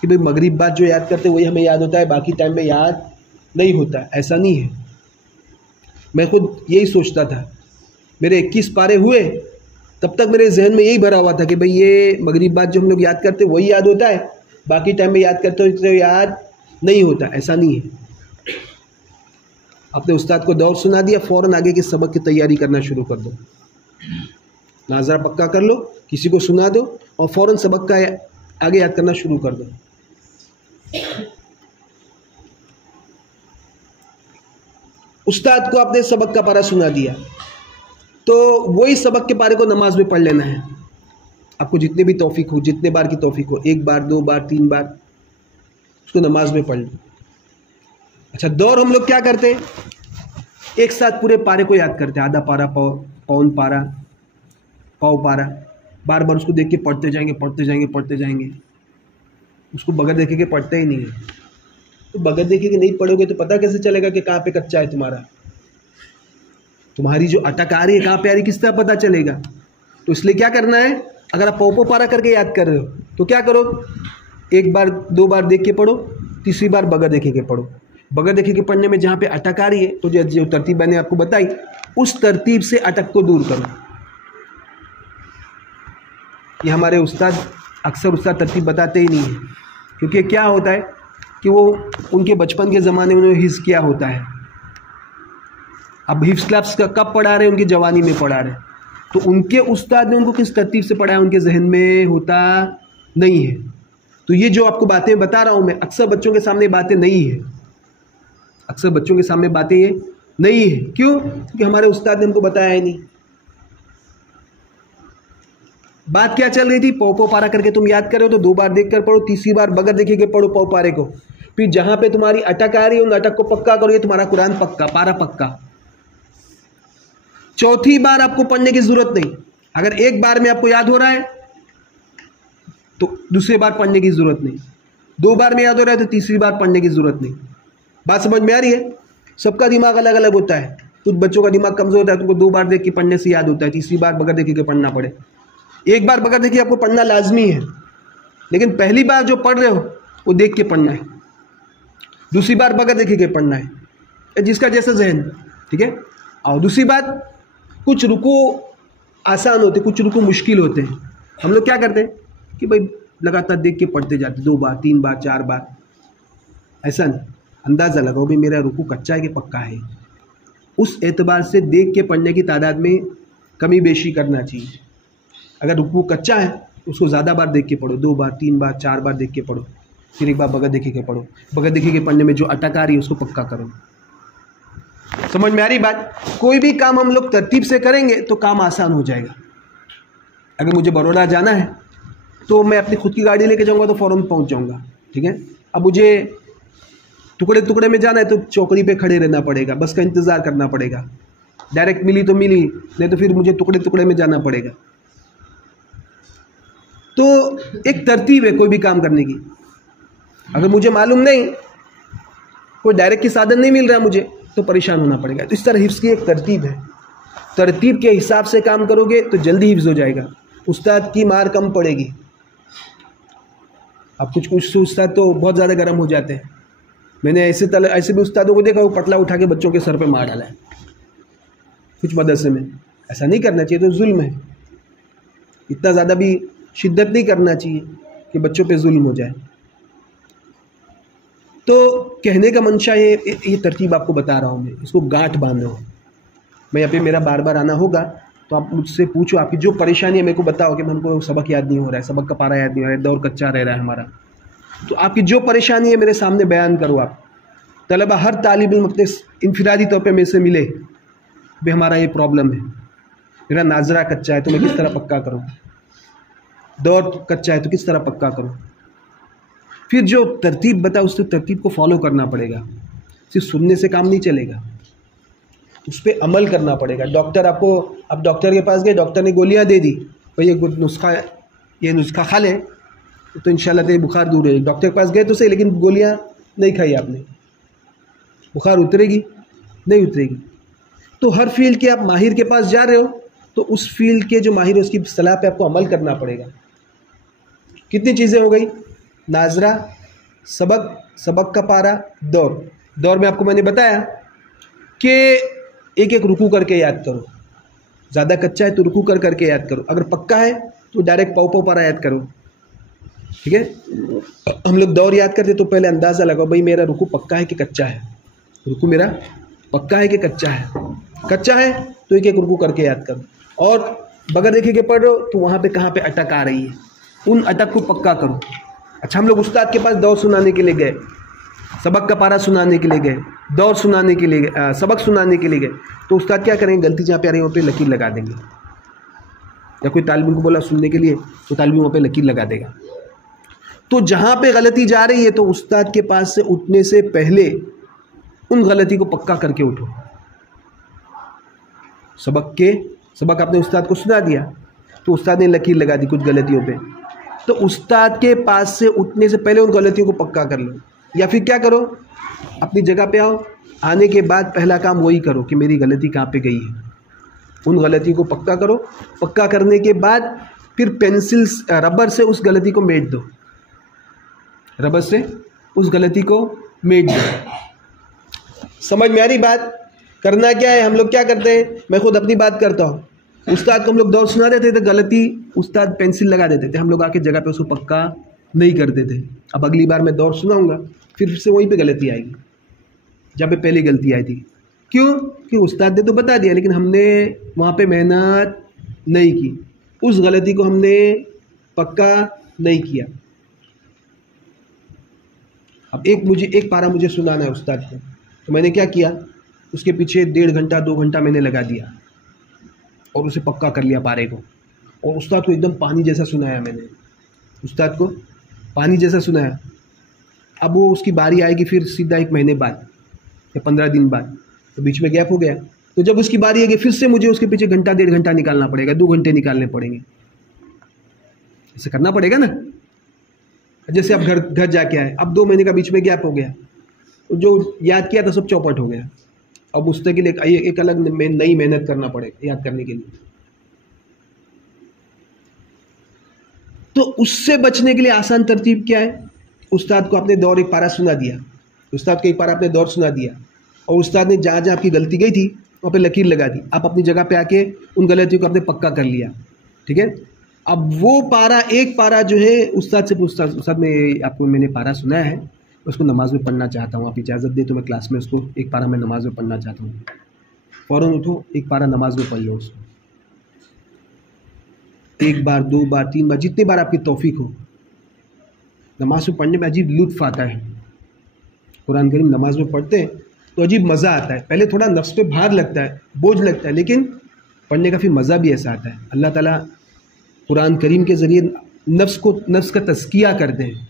कि भाई मगरिब बाद जो याद करते हैं वही हमें याद होता है, बाकी टाइम में याद नहीं होता। ऐसा नहीं है। मैं खुद यही सोचता था, मेरे 21 पारे हुए तब तक मेरे जहन में यही भरा हुआ था कि भाई ये मगरिब बाद जो हम लोग याद करते हैं वही याद होता है, बाकी टाइम में याद करते हो तो याद नहीं होता। ऐसा नहीं है। अपने उस्ताद को दौर सुना दिया, फ़ौरन आगे के सबक की तैयारी करना शुरू कर दो, नाजरा पक्का कर लो, किसी को सुना दो और फ़ौरन सबक का आगे याद करना शुरू कर दो। उस्ताद को आपने सबक का पारा सुना दिया तो वही सबक के पारे को नमाज में पढ़ लेना है। आपको जितने भी तौफीक हो, जितने बार की तौफीक हो, 1 बार 2 बार 3 बार, उसको नमाज में पढ़ लो। अच्छा, दौर हम लोग क्या करते हैं, एक साथ पूरे पारे को याद करते हैं, आधा पारा, पौन पारा, पाव पारा, बार बार उसको देख के पढ़ते जाएंगे पढ़ते जाएंगे पढ़ते जाएंगे, उसको बगैर देखे के पढ़ते ही नहीं है। तो बगैर देखे के नहीं पढ़ोगे तो पता कैसे चलेगा कि कहाँ पे कच्चा है तुम्हारा? तुम्हारी जो अटक आ रही है कहाँ पे आ रही है किस तरह पता चलेगा? तो इसलिए क्या करना है, अगर आप पाव पारा करके याद कर रहे हो तो क्या करो, एक बार दो बार देख के पढ़ो, तीसरी बार बगैर देखे के पढ़ो। बगैर देखे के पढ़ने में जहाँ पे अटक आ रही है तो जो तरतीब मैंने आपको बताई उस तरतीब से अटक को दूर करो। ये हमारे उस्ताद अक्सर उसका तरतीब बताते ही नहीं है, क्योंकि क्या होता है कि वो उनके बचपन के ज़माने में उन्होंने हिफ्ज़ किया होता है। अब हिफ्ज़ क्लास का कब पढ़ा रहे हैं, उनकी जवानी में पढ़ा रहे हैं, तो उनके उस्ताद ने उनको किस तरतीब से पढ़ाया उनके जहन में होता नहीं है। तो ये जो आपको बातें बता रहा हूँ मैं, अक्सर बच्चों के सामने बातें नहीं है, अक्सर बच्चों के सामने बातें ये नहीं है। क्यों? क्योंकि हमारे उस्ताद ने हमको बताया ही नहीं। बात क्या चल रही थी, पौ पौ पारा करके तुम याद करो तो दो बार देख कर पढ़ो, तीसरी बार बगैर देखे के पढ़ो पौ पारे को। फिर जहां पे तुम्हारी अटक आ रही है उन अटक को पक्का करो, ये तुम्हारा कुरान पक्का, पारा पक्का। चौथी बार आपको पढ़ने की जरूरत नहीं। अगर एक बार में आपको याद हो रहा है तो दूसरी बार पढ़ने की जरूरत नहीं, दो बार में याद हो रहा है तो तीसरी बार पढ़ने की जरूरत नहीं। बात समझ में आ रही है? सबका दिमाग अलग अलग होता है। कुछ बच्चों का दिमाग कमजोर होता है, तुमको दो बार देख के पढ़ने से याद होता है, तीसरी बार बगैर देखे के पढ़ना पड़े। एक बार बगैर देखे आपको पढ़ना लाजमी है, लेकिन पहली बार जो पढ़ रहे हो वो देख के पढ़ना है, दूसरी बार बगैर देखे के पढ़ना है, जिसका जैसा जहन, ठीक है। और दूसरी बात, कुछ रुको आसान होते, कुछ रुको मुश्किल होते हैं। हम लोग क्या करते हैं कि भाई लगातार देख के पढ़ते जाते, दो बार तीन बार चार बार, ऐसा नहीं। अंदाज़ा लगाओ भाई मेरा रुकू कच्चा है कि पक्का है। उस एतबार से देख के पढ़ने की तादाद में कमी बेशी करना चाहिए। अगर रुकू कच्चा है उसको ज़्यादा बार देख के पढ़ो, दो बार तीन बार चार बार देख के पढ़ो, फिर एक बार बगैर देखे के पढ़ो। बगैर देखे के पढ़ने में जो अटक आ रही है उसको पक्का करो। समझ में आ रही बात? कोई भी काम हम लोग तरतीब से करेंगे तो काम आसान हो जाएगा। अगर मुझे बड़ौदा जाना है तो मैं अपनी खुद की गाड़ी लेके जाऊंगा तो फ़ौरन पहुंच जाऊंगा, ठीक है। अब मुझे टुकड़े टुकड़े में जाना है तो चौकड़ी पे खड़े रहना पड़ेगा, बस का इंतज़ार करना पड़ेगा। डायरेक्ट मिली तो मिली, नहीं तो फिर मुझे टुकड़े टुकड़े में जाना पड़ेगा। तो एक तरतीब है कोई भी काम करने की। अगर मुझे मालूम नहीं, कोई डायरेक्ट की साधन नहीं मिल रहा मुझे, तो परेशान होना पड़ेगा। तो इस तरह हिफ्ज़ की एक तरतीब है। तरतीब के हिसाब से काम करोगे तो जल्दी हिफ्ज़ हो जाएगा, उस्ताद की मार कम पड़ेगी। अब कुछ कुछ उस्ताद तो बहुत ज़्यादा गर्म हो जाते हैं। मैंने ऐसे भी उस्तादों को देखा, वो पटला उठा के बच्चों के सर पे मार डाला है कुछ मदरसे में। ऐसा नहीं करना चाहिए, तो जुल्म है। इतना ज़्यादा भी शिद्दत नहीं करना चाहिए कि बच्चों पे जुल्म हो जाए। तो कहने का मंशा ये तरतीब आपको बता रहा हूँ मैं, इसको गांठ बांधो। मैं यहाँ पे मेरा बार बार आना होगा तो आप मुझसे पूछो, आपकी जो परेशानी है मेरे को बताओ कि हमको सबक याद नहीं हो रहा है, सबक का पारा याद नहीं हो रहा है, दौर कच्चा रह रहा है हमारा। तो आपकी जो परेशानी है मेरे सामने बयान करो। आप तलबा हर तालिब इल्म अपने इनफिरादी तौर पे मेरे से मिले, भाई हमारा ये प्रॉब्लम है, मेरा नाजरा कच्चा है तो मैं किस तरह पक्का करूँ, दौर कच्चा है तो किस तरह पक्का करूँ। फिर जो तरतीब बता उस तरतीब को फॉलो करना पड़ेगा। सिर्फ सुनने से काम नहीं चलेगा, उस पर अमल करना पड़ेगा। आप डॉक्टर के पास गए, डॉक्टर ने गोलियाँ दे दी, भाई ये नुस्खा खा ले तो इंशाल्लाह तेरी बुखार दूर रहेगी। डॉक्टर के पास गए तो सही, लेकिन गोलियाँ नहीं खाई आपने, बुखार उतरेगी नहीं उतरेगी। तो हर फील्ड के आप माहिर के पास जा रहे हो तो उस फील्ड के जो माहिर है उसकी सलाह पे आपको अमल करना पड़ेगा। कितनी चीज़ें हो गई, नाजरा, सबक का पारा, दौर में आपको मैंने बताया कि एक एक रुकू करके याद करो। ज़्यादा कच्चा है तो रुकू करके याद करो, अगर पक्का है तो डायरेक्ट पाव पारा याद करो, ठीक है। हम लोग दौर याद करते तो पहले अंदाज़ा लगाओ भाई मेरा रुकू पक्का है कि कच्चा है, रुकू मेरा पक्का है कि कच्चा है तो एक एक रुकू करके याद करो। और बगैर देखे के पढ़ रहे हो तो वहाँ पे कहाँ पे अटक आ रही है, उन अटक को पक्का करो। अच्छा, हम लोग उस्ताद के पास दौर सुनाने के लिए गए, सबक का पारा सुनाने के लिए गए, दौर सुनाने के लिए सबक सुनाने के लिए गए, तो उस्ताद क्या करेंगे, गलती जहाँ पे आ रही है वहाँ पे लकीर लगा देंगे। या कोई तालिब को बोला सुनने के लिए तो तालिब वहाँ पे लकीर लगा देगा। तो जहाँ पे गलती जा रही है तो उस्ताद के पास से उठने से पहले उन गलती को पक्का करके उठो। सबक आपने उस्ताद को सुना दिया, तो उस्ताद ने लकीर लगा दी कुछ गलतियों पे। तो उस्ताद के पास से उठने से पहले उन गलतियों को पक्का कर लो, या फिर क्या करो, अपनी जगह पे आओ, आने के बाद पहला काम वही करो कि मेरी गलती कहाँ पे गई है, उन गलती को पक्का करो। पक्का करने के बाद फिर पेंसिल रबर से उस गलती को मेट दो, रबर से उस गलती को मेट दो। समझ में आ रही बात? करना क्या है, हम लोग क्या करते हैं, मैं खुद अपनी बात करता हूँ, उस्ताद को हम लोग दौर सुना देते थे, गलती उस्ताद पेंसिल लगा देते थे, हम लोग आके जगह पे उसको पक्का नहीं करते थे। अब अगली बार मैं दौर सुनाऊंगा फिर से वहीं पे गलती आएगी जहाँ पे पहली गलती आई थी। क्यों? कि उस्ताद ने तो बता दिया लेकिन हमने वहाँ पे मेहनत नहीं की, उस गलती को हमने पक्का नहीं किया। अब एक पारा मुझे सुनाना है उस्ताद को, तो मैंने क्या किया, उसके पीछे 1.5 घंटा 2 घंटा मैंने लगा दिया और उसे पक्का कर लिया पारे को, और उस्ताद को एकदम पानी जैसा सुनाया मैंने, उस्ताद को पानी जैसा सुनाया। अब वो उसकी बारी आएगी फिर सीधा 1 महीने बाद या 15 दिन बाद, तो बीच में गैप हो गया। तो जब उसकी बारी आएगी फिर से मुझे उसके पीछे घंटा 1.5 घंटा निकालना पड़ेगा, 2 घंटे निकालने पड़ेंगे, ऐसे करना पड़ेगा ना। जैसे अब घर जाके आए, अब 2 महीने का बीच में गैप हो गया, तो जो याद किया था सब चौपट हो गया। अब उसके लिए एक अलग नई मेहनत करना पड़ेगा याद करने के लिए। तो उससे बचने के लिए आसान तरतीब क्या है, उस्ताद को आपने दौर 1 पारा सुना दिया, उस्ताद को 1 पारा आपने दौर सुना दिया, और उस्ताद ने जहाँ जहाँ आपकी गलती गई थी वहाँ पे लकीर लगा दी। आप अपनी जगह पे आके उन गलतियों को आपने पक्का कर लिया, ठीक है। अब वो पारा 1 पारा जो है उस्ताद से पूछता, उस्ताद में आपको मैंने पारा सुनाया है, उसको नमाज में पढ़ना चाहता हूँ, आप इजाज़त दे तो मैं क्लास में उसको 1 पारा मैं नमाज में पढ़ना चाहता हूँ। फ़ौरन उठो, 1 पारा नमाज में पढ़ लो उसको, 1 बार 2 बार 3 बार, जितनी बार आपकी तौफीक हो। नमाज में पढ़ने में अजीब लुत्फ़ आता है, कुरान करीम नमाज में पढ़ते हैं तो अजीब मज़ा आता है। पहले थोड़ा नफ्स पे भार लगता है, बोझ लगता है, लेकिन पढ़ने का फिर मज़ा भी ऐसा आता है। अल्लाह ताला कुरान करीम के ज़रिए नफ्स का तज़किया करते हैं।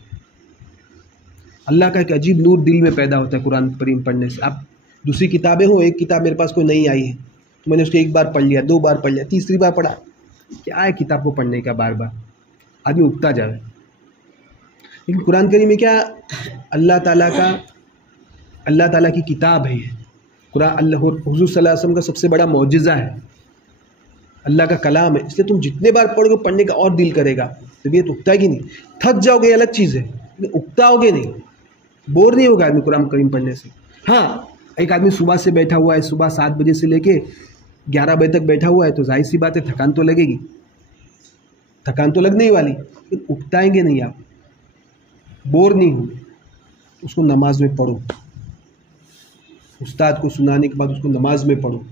अल्लाह का एक अजीब नूर दिल में पैदा होता है कुरान करीम पढ़ने से। आप दूसरी किताबें हो, एक किताब मेरे पास कोई नहीं आई है तो मैंने उसको 1 बार पढ़ लिया, 2 बार पढ़ लिया, तीसरी बार पढ़ा, क्या है किताब को पढ़ने का, बार बार आदमी उगता जाए। लेकिन कुरान करीम में क्या, अल्लाह ताला की किताब है। कुरान अल्लाह हुज़ूर सल्लल्लाहु अलैहि वसल्लम का सबसे बड़ा मौजिज़ा है, अल्लाह का कलाम है, इसलिए तुम जितने बार पढ़ोगे पढ़ने का और दिल करेगा। तो ये तो उगता ही नहीं, थक जाओगे अलग चीज़ है, लेकिन उगता होगे नहीं, बोर नहीं होगा आदमी कुरान करीम पढ़ने से। हाँ, एक आदमी सुबह से बैठा हुआ है, सुबह 7 बजे से लेके 11 बजे तक बैठा हुआ है, तो जाहिर सी बात है थकान तो लगेगी, थकान तो लगने ही वाली, लेकिन उगताएंगे नहीं आप, बोर नहीं होंगे। उसको नमाज में पढ़ो, उस्ताद को सुनाने के बाद उसको नमाज में पढ़ो,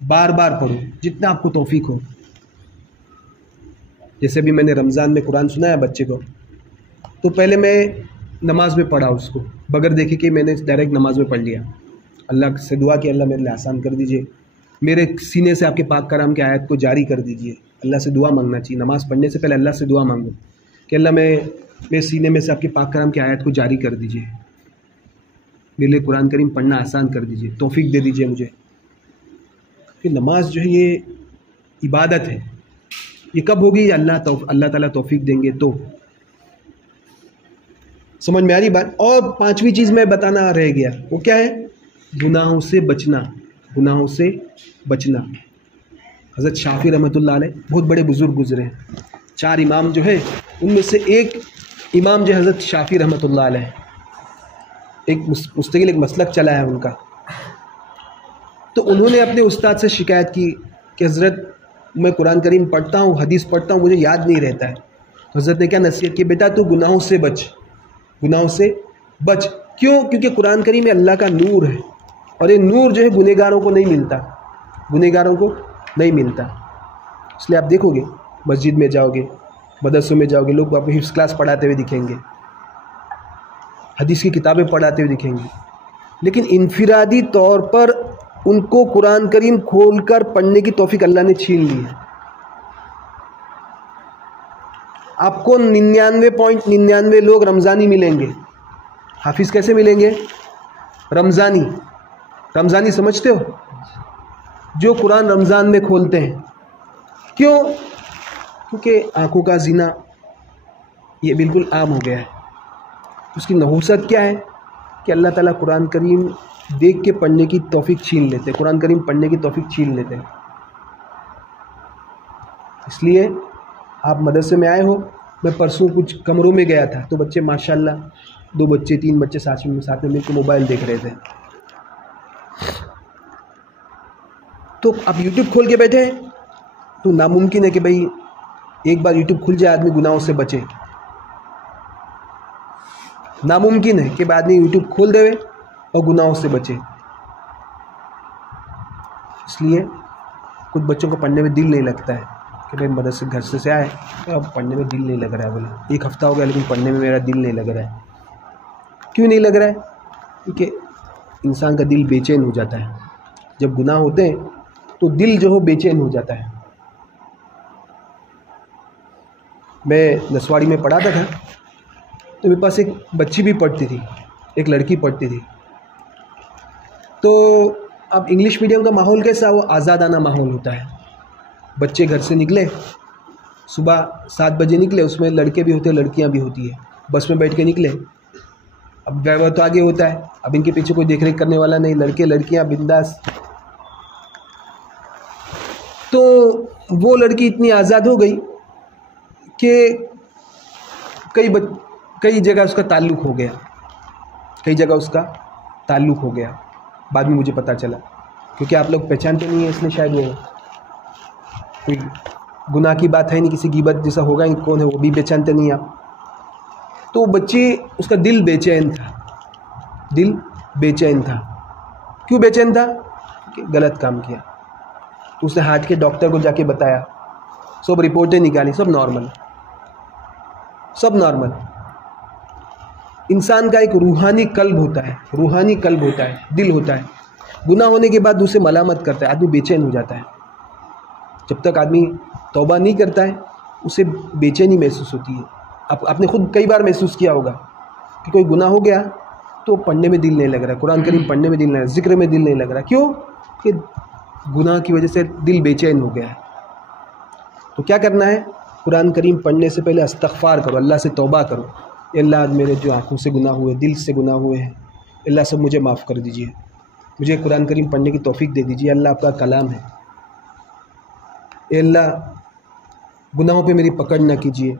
बार बार पढ़ो जितना आपको तौफीक हो। जैसे भी मैंने रमज़ान में कुरान सुनाया बच्चे को, तो पहले मैं नमाज में पढ़ा उसको, बगैर देखे कि मैंने डायरेक्ट नमाज में पढ़ लिया। अल्लाह से दुआ कि अल्लाह मेरे लिए आसान कर दीजिए, मेरे सीने से आपके पाक कलाम की आयत को जारी कर दीजिए। अल्लाह से दुआ मांगना चाहिए, नमाज़ पढ़ने से पहले अल्लाह से दुआ मांगो कि अल्लाह मेरे सीने में से आपके पाक कलाम की आयत को जारी कर दीजिए, मेरे लिए कुरान करीम पढ़ना आसान कर दीजिए, तौफीक दे दीजिए मुझे। कि नमाज जो है ये इबादत है, ये कब होगी, अल्लाह ताला तौफीक देंगे तो। समझ में आ रही बात। और 5वीं चीज़ मैं बताना रह गया, वो क्या है, गुनाहों से बचना, गुनाहों से बचना। हज़रत शाफ़ी रहमतुल्लाह अलैह बहुत बड़े बुज़ुर्ग गुजरे हैं, 4 इमाम जो है उनमें से एक इमाम जो हज़रत शाफ़ी रहमतुल्लाह अलैह, एक मुस्तकिल एक मसलक चला है उनका। तो उन्होंने अपने उस्ताद से शिकायत की कि हज़रत मैं कुरान करीम पढ़ता हूँ, हदीस पढ़ता हूँ, मुझे याद नहीं रहता है। हज़रत ने क्या नसीहत की, बेटा तू गुनाहों से बच, गुनाहों से बच। क्यों? क्योंकि कुरान करीम में अल्लाह का नूर है, और ये नूर जो है गुनहगारों को नहीं मिलता, गुनहगारों को नहीं मिलता। इसलिए आप देखोगे मस्जिद में जाओगे, मदरसों में जाओगे, लोग आपको हिफ्ज़ क्लास पढ़ाते हुए दिखेंगे, हदीस की किताबें पढ़ाते हुए दिखेंगे, लेकिन इनफिरादी तौर पर उनको कुरान करीम खोलकर पढ़ने की तौफीक अल्लाह ने छीन ली है। आपको 99.99 लोग रमज़ानी मिलेंगे। हाफिज़ कैसे मिलेंगे? रमज़ानी। रमज़ानी समझते हो? जो कुरान रमज़ान में खोलते हैं। क्यों? क्योंकि आँखों का ज़िना ये बिल्कुल आम हो गया है। उसकी नहुसत क्या है कि अल्लाह ताला कुरान करीम देख के पढ़ने की तौफीक छीन लेते, कुरान करीम पढ़ने की तौफीक छीन लेते हैं। इसलिए आप मदरसे में आए हो, मैं परसों कुछ कमरों में गया था तो बच्चे माशाल्लाह 2 बच्चे 3 बच्चे साथ में मिलकर मोबाइल देख रहे थे। तो आप यूट्यूब खोल के बैठे हैं तो नामुमकिन है कि भाई एक बार यूट्यूब खुल जाए आदमी गुनाहों से बचे। नामुमकिन है कि आदमी यूट्यूब खोल देवे और गुनाहों से बचे। इसलिए कुछ बच्चों को पढ़ने में दिल नहीं लगता है कि भाई मदरसे घर से आए तो अब पढ़ने में दिल नहीं लग रहा है, बोले 1 हफ़्ता हो गया लेकिन पढ़ने में मेरा दिल नहीं लग रहा है। क्यों नहीं लग रहा है? क्योंकि इंसान का दिल बेचैन हो जाता है। जब गुनाह होते हैं तो दिल जो हो बेचैन हो जाता है। मैं नसवाड़ी में पढ़ाता था तो मेरे पास एक बच्ची भी पढ़ती थी, एक लड़की पढ़ती थी। तो अब इंग्लिश मीडियम का माहौल कैसा, वो आज़ादाना माहौल होता है। बच्चे घर से निकले, सुबह 7 बजे निकले, उसमें लड़के भी होते हैं लड़कियां भी होती है। बस में बैठ के निकले, अब ड्राइवर तो आगे होता है, अब इनके पीछे कोई देख रेख करने वाला नहीं, लड़के लड़कियां बिंदास। तो वो लड़की इतनी आज़ाद हो गई कि कई जगह उसका ताल्लुक़ हो गया, कई जगह उसका ताल्लुक़ हो गया। बाद में मुझे पता चला, क्योंकि आप लोग पहचानते नहीं है इसलिए शायद वो कोई गुनाह की बात है नहीं, किसी गिबत जैसा होगा ही, कौन है वो भी पहचानते नहीं आप। तो बच्चे, उसका दिल बेचैन था, दिल बेचैन था। क्यों बेचैन था? कि गलत काम किया। तो उसने हार्ट के डॉक्टर को जाके बताया, सब रिपोर्टें निकाली, सब नॉर्मल, सब नॉर्मल। इंसान का एक रूहानी कल्ब होता है, रूहानी कल्ब होता है, दिल होता है। गुनाह होने के बाद उसे मलामत करता है, आदमी बेचैन हो जाता है। जब तक आदमी तौबा नहीं करता है उसे बेचैनी महसूस होती है। आपने खुद कई बार महसूस किया होगा कि कोई गुनाह हो गया तो पढ़ने में दिल नहीं लग रहा, कुरान करीम पढ़ने में दिल नहीं लग रहा, जिक्र में दिल नहीं लग रहा। क्यों? कि गुनाह की वजह से दिल बेचैन हो गया है। तो क्या करना है? कुरान करीम पढ़ने से पहले इस्तग़फ़ार करो, अल्लाह से तौबा करो। अल्लाह, आज मेरे जो आँखों से गुनाह हुए, दिल से गुनाह हुए हैं, अल्लाह सब मुझे माफ़ कर दीजिए, मुझे कुरान करीम पढ़ने की तौफीक दे दीजिए। अल्लाह आपका कलाम है, अल्लाह गुनाहों पे मेरी पकड़ ना कीजिए,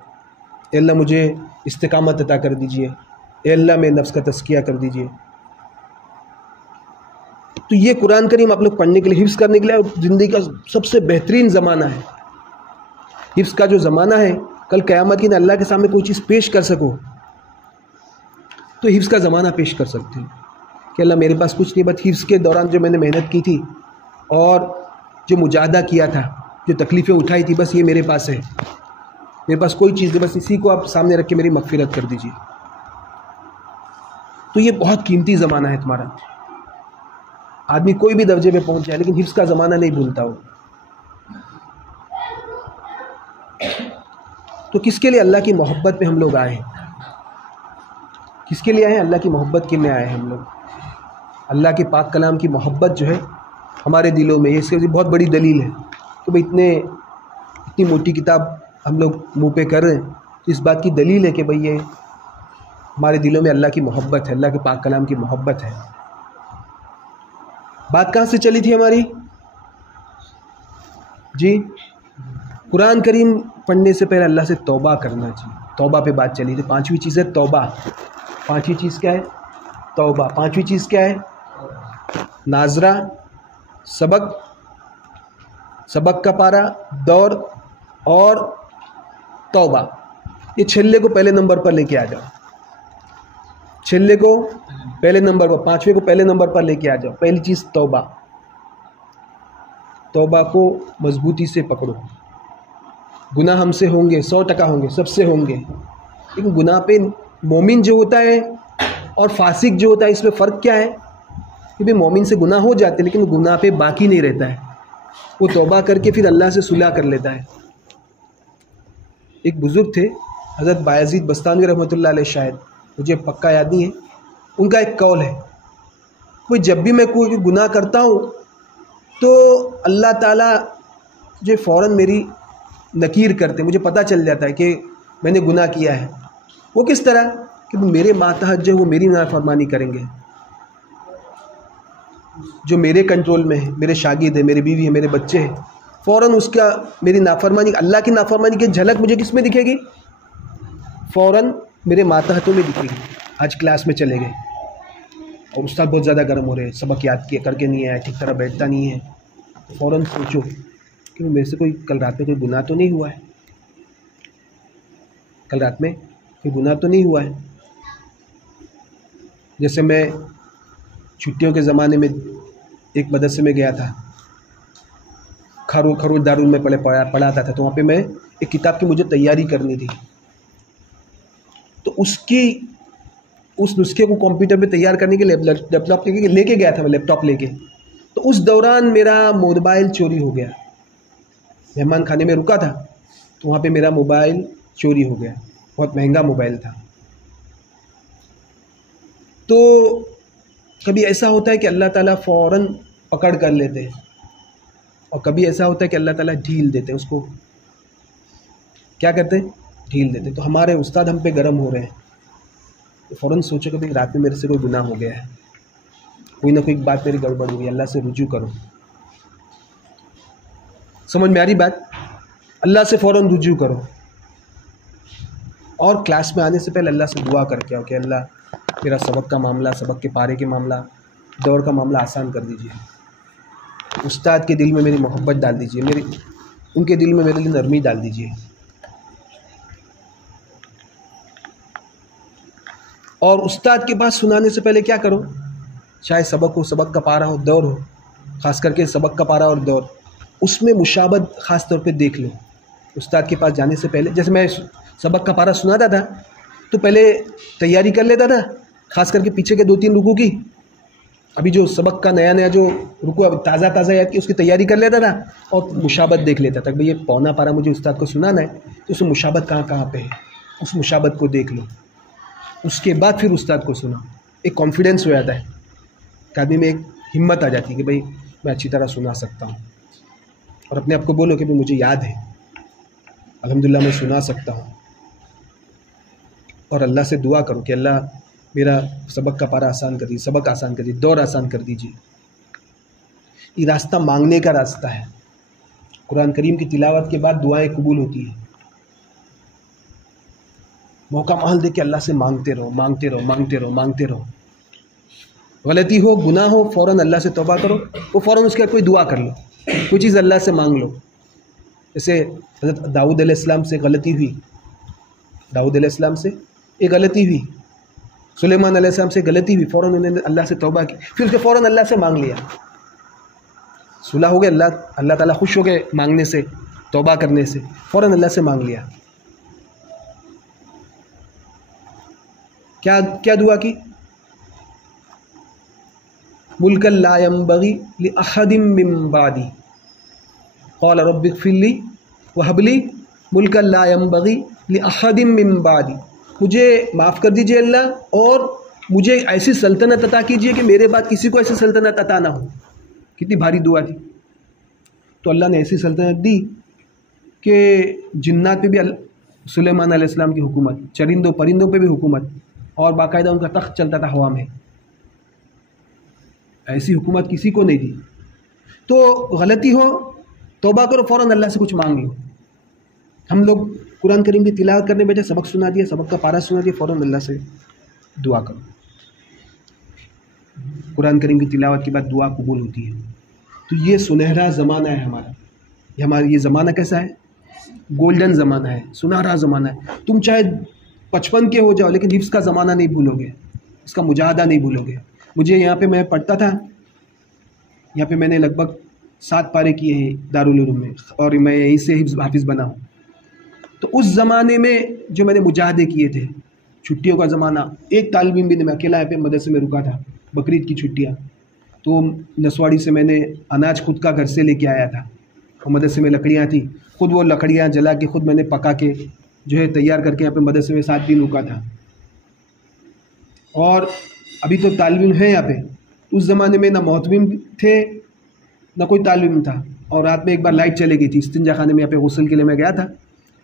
अल्लाह मुझे इस्तिकामत अता कर दीजिए, अल्लाह मेरे नफ्स का तज़किया कर दीजिए। तो ये कुरान करीम आप लोग पढ़ने के लिए, हिफ्ज़ करने के लिए ज़िंदगी का सबसे बेहतरीन ज़माना है। हिफ्ज़ का जो ज़माना है, कल क़यामत की अल्लाह के सामने कोई चीज़ पेश कर सको तो हिफ्ज़ का ज़माना पेश कर सकते हो कि अल्लाह मेरे पास कुछ नहीं, बस हिफ्ज़ के दौरान जो मैंने मेहनत की थी और जो मुजाहदा किया था, जो तकलीफ़ें उठाई थी, बस ये मेरे पास है, मेरे पास कोई चीज़ नहीं, बस इसी को आप सामने रख के मेरी मग़फ़िरत कर दीजिए। तो ये बहुत कीमती ज़माना है तुम्हारा। आदमी कोई भी दर्जे पे पहुंच जाए लेकिन हिफ्ज़ का ज़माना नहीं भूलता हो। तो किसके लिए? अल्लाह की मोहब्बत में हम लोग आए हैं। किसके लिए आए हैं? अल्लाह की मोहब्बत के में आए हैं हम लोग। अल्लाह के पाक कलाम की मोहब्बत जो है हमारे दिलों में, ये इसकी बहुत बड़ी दलील है कि भाई इतनी मोटी किताब हम लोग मुँह पे कर रहे हैं, तो इस बात की दलील है कि भाई ये हमारे दिलों में अल्लाह की मोहब्बत है, अल्लाह के पाक कलाम की मोहब्बत है। बात कहाँ से चली थी हमारी जी? कुरान करीम पढ़ने से पहले अल्लाह से तौबा करना चाहिए। तौबा पे बात चली थी। 5वीं चीज़ है तौबा। 5वीं चीज़ क्या है? तौबा। 5वीं चीज़ क्या है? नाजरा, सबक का पारा, दौर और तौबा। ये छेल्ले को पहले नंबर पर लेके आ जाओ, छेल्ले को पहले नंबर पर, 5वें को पहले नंबर पर लेके आ जाओ। पहली चीज़ तौबा। तौबा को मजबूती से पकड़ो। गुनाह हमसे होंगे, 100% होंगे, सबसे होंगे, लेकिन गुनाह पे मोमिन जो होता है और फासिक जो होता है, इसमें फ़र्क क्या है? कि भाई मोमिन से गुनाह हो जाते लेकिन गुनाह पे बाकी नहीं रहता है, वो तौबा करके फिर अल्लाह से सुलह कर लेता है। एक बुज़ुर्ग थे हज़रत बायज़ीद बस्तामी रहमतुल्लाह अलैह, शायद मुझे पक्का याद नहीं है, उनका एक कौल है, कोई जब भी मैं कोई गुनाह करता हूँ तो अल्लाह ताला जो फ़ौरन मेरी नकीर करते, मुझे पता चल जाता है कि मैंने गुनाह किया है। वो किस तरह कि मेरे मातहत जो वो मेरी नाफरमानी करेंगे, जो मेरे कंट्रोल में है, मेरे शागिर्द है, मेरी बीवी है, मेरे बच्चे हैं, फ़ौरन उसका मेरी नाफरमानी, अल्लाह की नाफरमानी की झलक मुझे किस में दिखेगी? फ़ौरन मेरे मातहतों में दिखेगी। आज क्लास में चले गए और उस्ताद बहुत ज़्यादा गर्म हो रहे हैं, सबक याद किए करके नहीं आया, ठीक तरह बैठता नहीं है, फ़ौरन सोचो कि मेरे से कोई कल रात में कोई गुनाह तो नहीं हुआ है, कल रात में कोई गुनाह तो नहीं हुआ है। जैसे मैं छुट्टियों के ज़माने में एक मदरसे में गया था, खरोज दारुल में पढ़ाता था, तो वहाँ पे मैं एक किताब की मुझे तैयारी करनी थी, तो उस नुस्खे को कंप्यूटर पे तैयार करने के लिए लैपटॉप लेके गया था मैं, लैपटॉप लेके। तो उस दौरान मेरा मोबाइल चोरी हो गया। मेहमान खाने में रुका था तो वहाँ पे मेरा मोबाइल चोरी हो गया, बहुत महंगा मोबाइल था। तो कभी ऐसा होता है कि अल्लाह ताला फ़ौरन पकड़ कर लेते हैं, और कभी ऐसा होता है कि अल्लाह ताला ढील देते हैं, उसको क्या करते हैं? ढील देते। तो हमारे उस्ताद हम पे गर्म हो रहे हैं, तो फ़ौरन सोचो कि भाई रात में मेरे से कोई गुनाह हो गया है, कोई ना कोई बात मेरी गड़बड़ हुई, अल्लाह से रुजू करो। समझ में आ रही बात? अल्लाह से फ़ौरन रुजू करो, और क्लास में आने से पहले अल्लाह से दुआ करके आओ कि अल्लाह मेरा सबक का मामला, सबक के पारे के मामला, दौर का मामला आसान कर दीजिए। उस्ताद के दिल में मेरी मोहब्बत डाल दीजिए, उनके दिल में मेरे लिए नरमी डाल दीजिए। और उस्ताद के पास सुनाने से पहले क्या करो, चाहे सबक हो, सबक का पारा हो, दौर हो, ख़ास करके सबक का पारा और दौर, उसमें मुशाबत ख़ास तौर पे देख लो। उस्ताद के पास जाने से पहले, जैसे मैं सबक का पारा सुनाता था तो पहले तैयारी कर लेता था, ख़ास करके पीछे के 2-3 रुकू की, अभी जो सबक का नया जो रुकू अब ताज़ा याद की, उसकी तैयारी कर लेता था और मुशाबत देख लेता था कि भाई ये पौना पारा मुझे उस्ताद को सुनाना है, तो उसमें मुशाबत कहाँ पे है, उस मुशाबत को देख लो। उसके बाद फिर उस्ताद को सुना, एक कॉन्फिडेंस हो जाता है, आदमी में एक हिम्मत आ जाती है कि भाई मैं अच्छी तरह सुना सकता हूँ, और अपने आप को बोलो कि भाई मुझे याद है, अल्हम्दुलिल्लाह मैं सुना सकता हूँ। और अल्लाह से दुआ करो कि अल्लाह मेरा सबक का पारा आसान कर दीजिए, सबक आसान कर दीजिए, दौर आसान कर दीजिए। ये रास्ता मांगने का रास्ता है। कुरान करीम की तिलावत के बाद दुआएं कबूल होती है। मौका माल दे के अल्लाह से मांगते रहो, मांगते रहो, मांगते रहो, मांगते रहो। गलती हो, गुनाह हो, फ़ौरन अल्लाह से तौबा करो, वो फ़ौरन उसके बाद कोई दुआ कर लो, कोई चीज़ अल्लाह से मांग लो। जैसे हज़रत दाऊद अलैहिस्सलाम से गलती हुई, दाऊद अलैहिस्सलाम से एक गलती हुई, सुलेमान अलैहिस्सलाम से गलती हुई, फ़ौरन उन्होंने अल्लाह से तौबा की, फिर उसके फ़ौरन अल्लाह से मांग लिया, सुलह हो गया, अल्लाह ताला खुश हो गए मांगने से, तौबा करने से, फ़ौरन अल्लाह से मांग लिया। क्या दुआ की? मुल्कन ला यंबगी लि अहदिम मिन बादी क़ाल रब्बि इग़फ़िरली वहबली मुल्कन ला यंबगी लि अहदिम मिन बादी। मुझे माफ़ कर दीजिए अल्लाह, और मुझे ऐसी सल्तनत अता कीजिए कि मेरे बाद किसी को ऐसी सल्तनत अता ना हो। कितनी भारी दुआ थी। तो अल्लाह ने ऐसी सल्तनत दी कि जिन्नात पे भी सुलेमान अलैहिस्सलाम की हुकूमत, चरिंदों परिंदों पे भी हुकूमत, और बाकायदा उनका तख्त चलता था हवा में। ऐसी हुकूमत किसी को नहीं दी। तो गलती हो, तौबा करो, फ़ौरन अल्लाह से कुछ मांग लो। हम लोग कुरान करीम की तिलावत करने बैठे, सबक सुना दिया, सबक का पारा सुना दिया, फ़ौरन अल्लाह से दुआ करो। कुरान करीम की तिलावत के बाद दुआ कबूल होती है। तो ये सुनहरा ज़माना है हमारा। ये ज़माना कैसा है? गोल्डन ज़माना है, सुनहरा ज़माना है। तुम चाहे 55 के हो जाओ, लेकिन हिफ्ज़ का ज़माना नहीं भूलोगे, इसका मुजाहदा नहीं भूलोगे। मुझे यहाँ पे मैं पढ़ता था, यहाँ पे मैंने लगभग 7 पारे किए हैं दारुल उलूम में, और मैं यहीं से हाफिज़ बना हूँ। तो उस ज़माने में जो मैंने मुजाहदे किए थे, छुट्टियों का ज़माना, एक तालिब इल्म भी नहीं, मैं अकेला यहाँ पे मदरसे में रुका था, बकरीद की छुट्टियाँ। तो नसवाड़ी से मैंने अनाज खुद का घर से लेके आया था, और मदरसे में लकड़ियाँ थी, खुद वो लकड़ियाँ जला के, खुद मैंने पका के जो है तैयार करके यहाँ पे मदरसे में 7 दिन रुका था। और अभी तो तालिब इल्म है यहाँ पे, उस ज़माने में ना मोहतमिम थे, ना कोई तालिब इल्म था। और रात में एक बार लाइट चली गई थी, इस्तिंजा खाने में यहाँ पे गुस्ल के लिए मैं गया था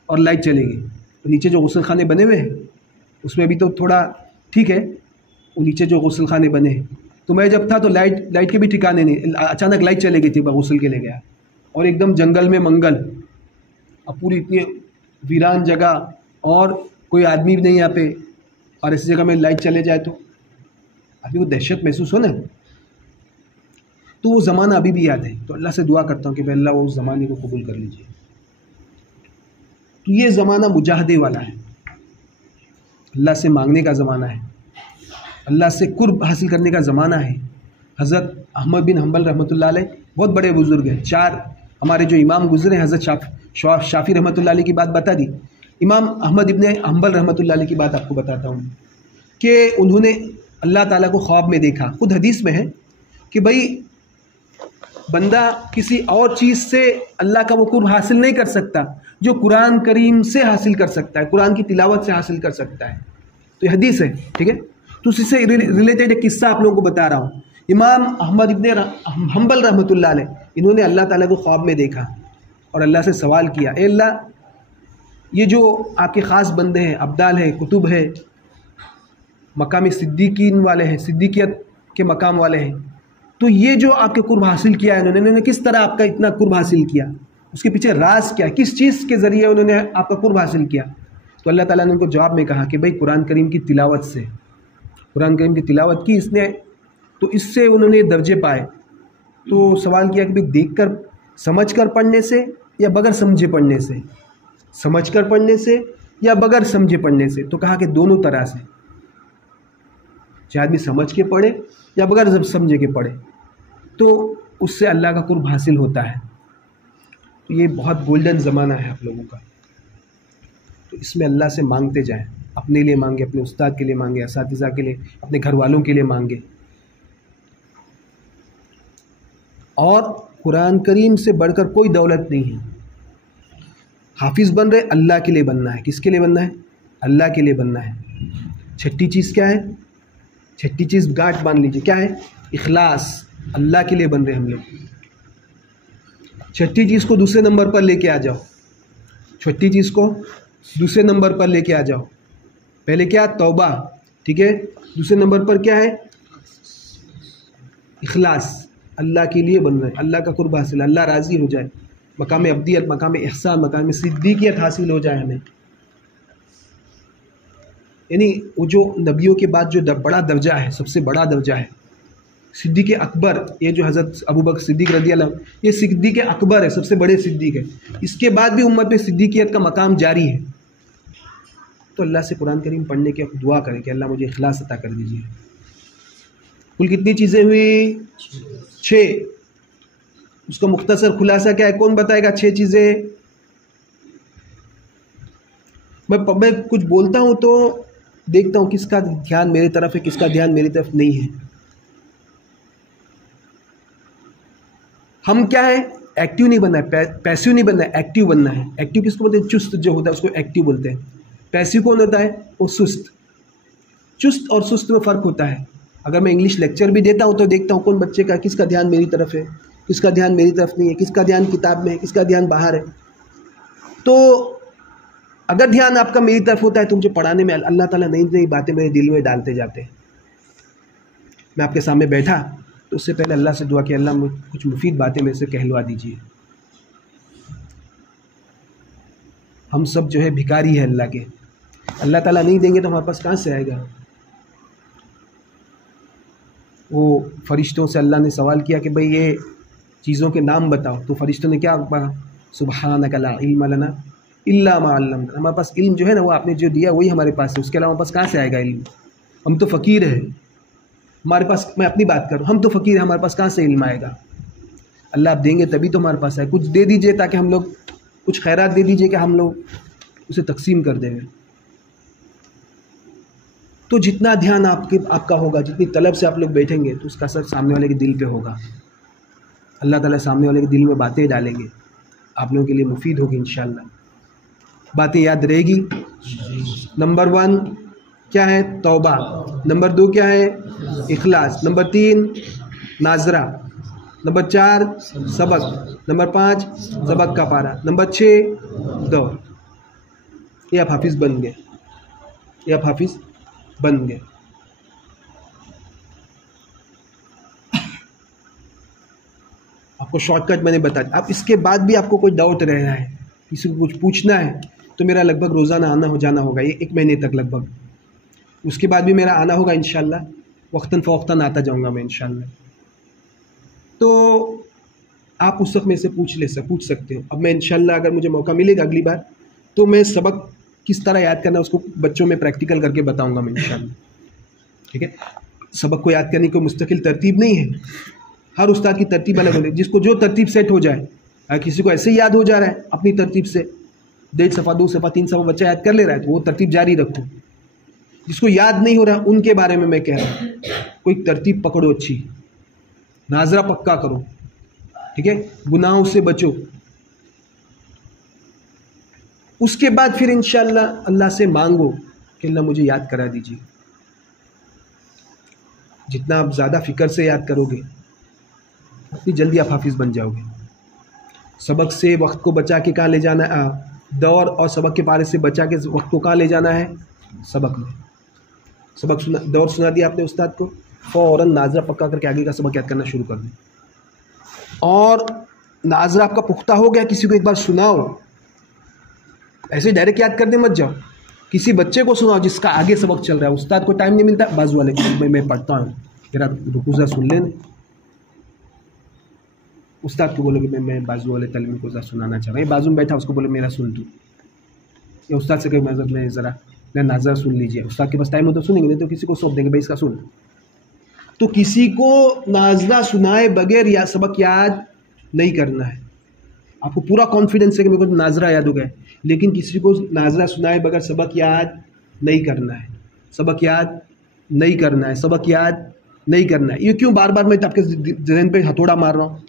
और लाइट चली गई। तो नीचे जो गुस्ल खाने बने हुए हैं उसमें भी तो थोड़ा ठीक है, वो नीचे जो गुस्ल खाने बने हैं, तो मैं जब था तो लाइट के भी ठिकाने नहीं, अचानक लाइट चली गई थी, मैं गुस्ल के लिए गया और एकदम जंगल में मंगल, अब पूरी इतनी वीरान जगह और कोई आदमी भी नहीं यहाँ पे, और ऐसी जगह में लाइट चले जाए तो अभी वो दहशत महसूस हो ना। तो वो ज़माना अभी भी याद है। तो अल्लाह से दुआ करता हूँ कि भाई अल्लाह वो उस ज़माने को कबूल कर लीजिए। तो ये ज़माना मुजाहदे वाला है, अल्लाह से मांगने का ज़माना है, अल्लाह से कुर्ब हासिल करने का ज़माना है। हज़रत अहमद बिन हम्बल रहमतुल्लाह अलैह बहुत बड़े बुज़ुर्ग हैं, 4 हमारे जो इमाम गुज़रे हैं, हज़रत शाफ़ी रहमतुल्लाह अलैह की बात बता दी। इमाम अहमद इब्न हम्बल रहमतुल्लाह अलैह की बात आपको बताता हूँ कि उन्होंने अल्लाह ताला को ख्वाब में देखा। खुद हदीस में है कि भाई बंदा किसी और चीज़ से अल्लाह का वो कुर्ब हासिल नहीं कर सकता जो कुरान करीम से हासिल कर सकता है, कुरान की तिलावत से हासिल कर सकता है। तो ये हदीस है, ठीक है। तो उससे रिलेटेड एक किस्सा आप लोगों को बता रहा हूँ। इमाम अहमद इब्न हम्बल रहमतुल्लाह अलैह, इन्होंने अल्लाह ताला को ख्वाब में देखा और अल्लाह से सवाल किया, ए अल्लाह, ये जो आपके ख़ास बंदे हैं, अब्दाल है, कुतुब है, मकाम सिद्दीकीन वाले हैं, सिद्दीकियत के मकाम वाले हैं, तो ये जो आपके कुर्ब हासिल किया है इन्होंने किस तरह आपका इतना कुर्ब हासिल किया, उसके पीछे राज क्या है, किस चीज़ के ज़रिए उन्होंने आपका कुर्ब हासिल किया। तो अल्लाह ताला ने उनको जवाब में कहा कि भाई कुरान करीम की तिलावत से, कुरान करीम की तिलावत की इसने, तो इससे उन्होंने दर्जे पाए। तो सवाल किया कि भाई देख कर समझ कर पढ़ने से या बगैर समझे पढ़ने से, समझ कर पढ़ने से या बगैर समझे पढ़ने से। तो कहा कि दोनों तरह से, चाहे आदमी समझ के पढ़े या बगैर समझे के पढ़े, तो उससे अल्लाह का कुर्ब हासिल होता है। तो ये बहुत गोल्डन ज़माना है आप लोगों का। तो इसमें अल्लाह से मांगते जाएं, अपने लिए मांगे, अपने उस्ताद के लिए मांगे, असातिज़ा के लिए, अपने घर वालों के लिए मांगे। और कुरान करीम से बढ़कर कोई दौलत नहीं है। हाफिज़ बन रहे, अल्लाह के लिए बनना है। किसके लिए बनना है? अल्लाह के लिए बनना है। छठी चीज़ क्या है? छठी चीज़ गांठ बांध लीजिए, क्या है? इखलास। अल्लाह के लिए बन रहे हम लोग। छठी चीज़ को दूसरे नंबर पर लेके आ जाओ, छठी चीज़ को दूसरे नंबर पर लेके आ जाओ। पहले क्या? तौबा, ठीक है। दूसरे नंबर पर क्या है? इखलास। अल्लाह के लिए बन रहे, अल्लाह का कुर्ब हासिल, अल्लाह राज़ी हो जाए, मकाम अब्दियत, मकाम इहसान, मकाम सिद्दीकियत हासिल हो जाए हमें। यानी वो जो नबियों के बाद जो बड़ा दर्जा है, सबसे बड़ा दर्जा है सिद्दीक़ अकबर। ये जो हज़रत अबू बकर सिद्दीक़ रज़ी अल्लाह, ये सिद्दीक़ अकबर है, सबसे बड़े सिद्दीक़ है। इसके बाद भी उम्मत में सिद्दीकियत का मकाम जारी है। तो अल्लाह से कुरान करीम पढ़ने की दुआ करें कि अल्लाह मुझे इखलास अता कर दीजिए। कुल कितनी चीज़ें हुई? 6। उसका मुख्तसर खुलासा क्या है? कौन बताएगा 6 चीज़ें? मैं कुछ बोलता हूँ तो देखता हूँ किसका ध्यान मेरी तरफ है, किसका ध्यान मेरी तरफ नहीं है। हम क्या है? एक्टिव नहीं बनना है, पैसिव नहीं बनना है, एक्टिव बनना है। एक्टिव किसको बोलते हैं? चुस्त जो होता है उसको एक्टिव बोलते हैं। पैसिव कौन होता है? वो सुस्त। चुस्त और सुस्त में फ़र्क होता है। अगर मैं इंग्लिश लेक्चर भी देता हूँ तो देखता हूँ कौन बच्चे का, किसका ध्यान मेरी तरफ है, किसका ध्यान मेरी तरफ नहीं है, किसका ध्यान किताब में है, किसका ध्यान बाहर है। तो अगर ध्यान आपका मेरी तरफ होता है तो मुझे पढ़ाने में अल्लाह ताला नई नई बातें मेरे दिल में डालते जाते हैं। मैं आपके सामने बैठा तो उससे पहले अल्लाह से दुआ कि अल्लाह मुझे कुछ मुफीद बातें मेरे से कहलवा दीजिए। हम सब जो है भिखारी है अल्लाह के, अल्लाह ताला नहीं देंगे तो हमारे पास कहाँ से आएगा। वो फरिश्तों से अल्लाह ने सवाल किया कि भाई ये चीज़ों के नाम बताओ, तो फरिश्तों ने क्या कहा? सुबहानक ला इल्म लना इल्ला मा अल्लमतना। हमारे पास इल्म जो है ना वो आपने जो दिया वही हमारे पास है, उसके अलावा हमारे पास कहाँ से आएगा इल्म। हम तो फ़कीर है, हमारे पास, मैं अपनी बात करूँ, हम तो फ़कीर हैं, हमारे पास कहाँ से इल्म आएगा। अल्लाह आप देंगे तभी तो हमारे पास आए। कुछ दे दीजिए ताकि हम लोग, कुछ खैरात दे दीजिए कि हम लोग उसे तकसीम कर देंगे। तो जितना ध्यान आपका होगा, जितनी तलब से आप लोग बैठेंगे तो उसका असर सामने वाले के दिल पे होगा। अल्लाह ताला सामने वाले के दिल में बातें डालेंगे, आप लोगों के लिए मुफीद होगी इंशाअल्लाह। बातें याद रहेगी। नंबर 1 क्या है? तौबा। नंबर 2 क्या है? इखलास। नंबर 3 नाजरा। नंबर 4 सबक, नंबर 5 सबक का पारा, नंबर 6 दौर। ये आप हाफिज़ बन गए, ये आप हाफिज़ बन गए। आपको शॉर्टकट मैंने बता दिया। अब इसके बाद भी आपको कोई डाउट रह रहा है, किसी को कुछ पूछना है, तो मेरा लगभग रोज़ाना आना हो जाना होगा, ये 1 महीने तक लगभग। उसके बाद भी मेरा आना होगा इंशाल्लाह, वक्तन फ़वक्तन आता जाऊँगा मैं इंशाल्लाह। तो आप उस वक्त में से पूछ सकते हो। अब मैं इंशाल्लाह अगर मुझे मौका मिलेगा अगली बार, तो मैं सबक किस तरह याद करना उसको बच्चों में प्रैक्टिकल करके बताऊँगा मैं इंशाल्लाह। ठीक है, सबक को याद करने की कोई मुस्तकिल तरतीब नहीं है, हर उस्ताद की तरतीब अलग होती है, जिसको जो तरतीब सेट हो जाए। अगर किसी को ऐसे ही याद हो जा रहा है अपनी तरतीब से, 1.5 सफ़ा 2 सफ़ा 3 सफ़ा बच्चा याद कर ले रहा है, तो वो तरतीब जारी रखो। जिसको याद नहीं हो रहा उनके बारे में मैं कह रहा हूँ, कोई तरतीब पकड़ो अच्छी, नाजरा पक्का करो, ठीक है, गुनाहों से बचो। उसके बाद फिर इंशाल्लाह अल्लाह से मांगो कि अल्लाह मुझे याद करा दीजिए। जितना आप ज़्यादा फ़िक्र से याद करोगे उतनी जल्दी आप हाफिज़ बन जाओगे। सबक से वक्त को बचा के कहाँ ले जाना है, दौर और सबक के पारे से बचा के वक्त को कहाँ ले जाना है, सबक में। सबक सुना, दौर सुना दिया आपने उस्ताद को, फ़ौरन नाजरा पक्का करके आगे का सबक याद करना शुरू कर दें। और नाजरा आपका पुख्ता हो गया, किसी को एक बार सुनाओ, ऐसे डायरेक्ट याद करने मत जाओ, किसी बच्चे को सुनाओ जिसका आगे सबक चल रहा है। उस्ताद को टाइम नहीं मिलता, बाजू वाले मैं पढ़ता हूँ, मेरा रुकूज़ा सुन लेने। उस्ताद को बोलो कि मैं बाजू वाले तलबी को सुनाना चाह रहा हूँ, बाजू में बैठा उसको बोलो मेरा सुन दूँ, या उस्ताद से कहीं मदद में ज़रा मैं नाजरा सुन लीजिए। उस्ताद के पास टाइम हो तो सुनेंगे, नहीं तो किसी को सौंप देंगे भाई इसका सुन। तो किसी को नाजरा सुनाए बगैर या सबक याद नहीं करना है। आपको पूरा कॉन्फिडेंस है कि मेरे को नाजरा याद हो गया, लेकिन किसी को नाजरा सुनाए बगैर सबक याद नहीं करना है, सबक याद नहीं करना है, सबक याद नहीं करना है। ये क्यों बार बार मैं आपके जहन पे हथौड़ा मार रहा हूँ?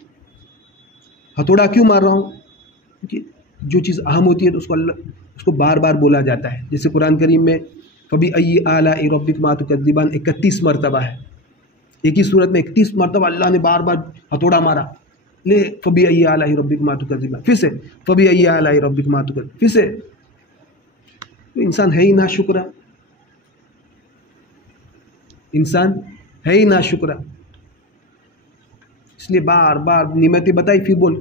हथौड़ा क्यों मार रहा हूँ? क्योंकि जो चीज़ अहम होती है तो उसको बार बार बोला जाता है। जैसे कुरान करीम में फबी अय्यि आलाइ रब्बिकुमा तुकज़्ज़िबान 31 मरतबा है, एक ही सूरत में 31 मरतबा अल्लाह ने बार बार हथौड़ा मारा। ले फबी अय्यि आलाइ रब्बिकुमा तुकज़्ज़िबान, फिर से फबी अय्यि आलाइ रब्बिकुमा तुकज़्ज़िबान, फिर से। तो इंसान है ही ना शुक्रा, इंसान है ही ना शुक्रा। इसलिए बार बार नेमतें बताई, फिर बोल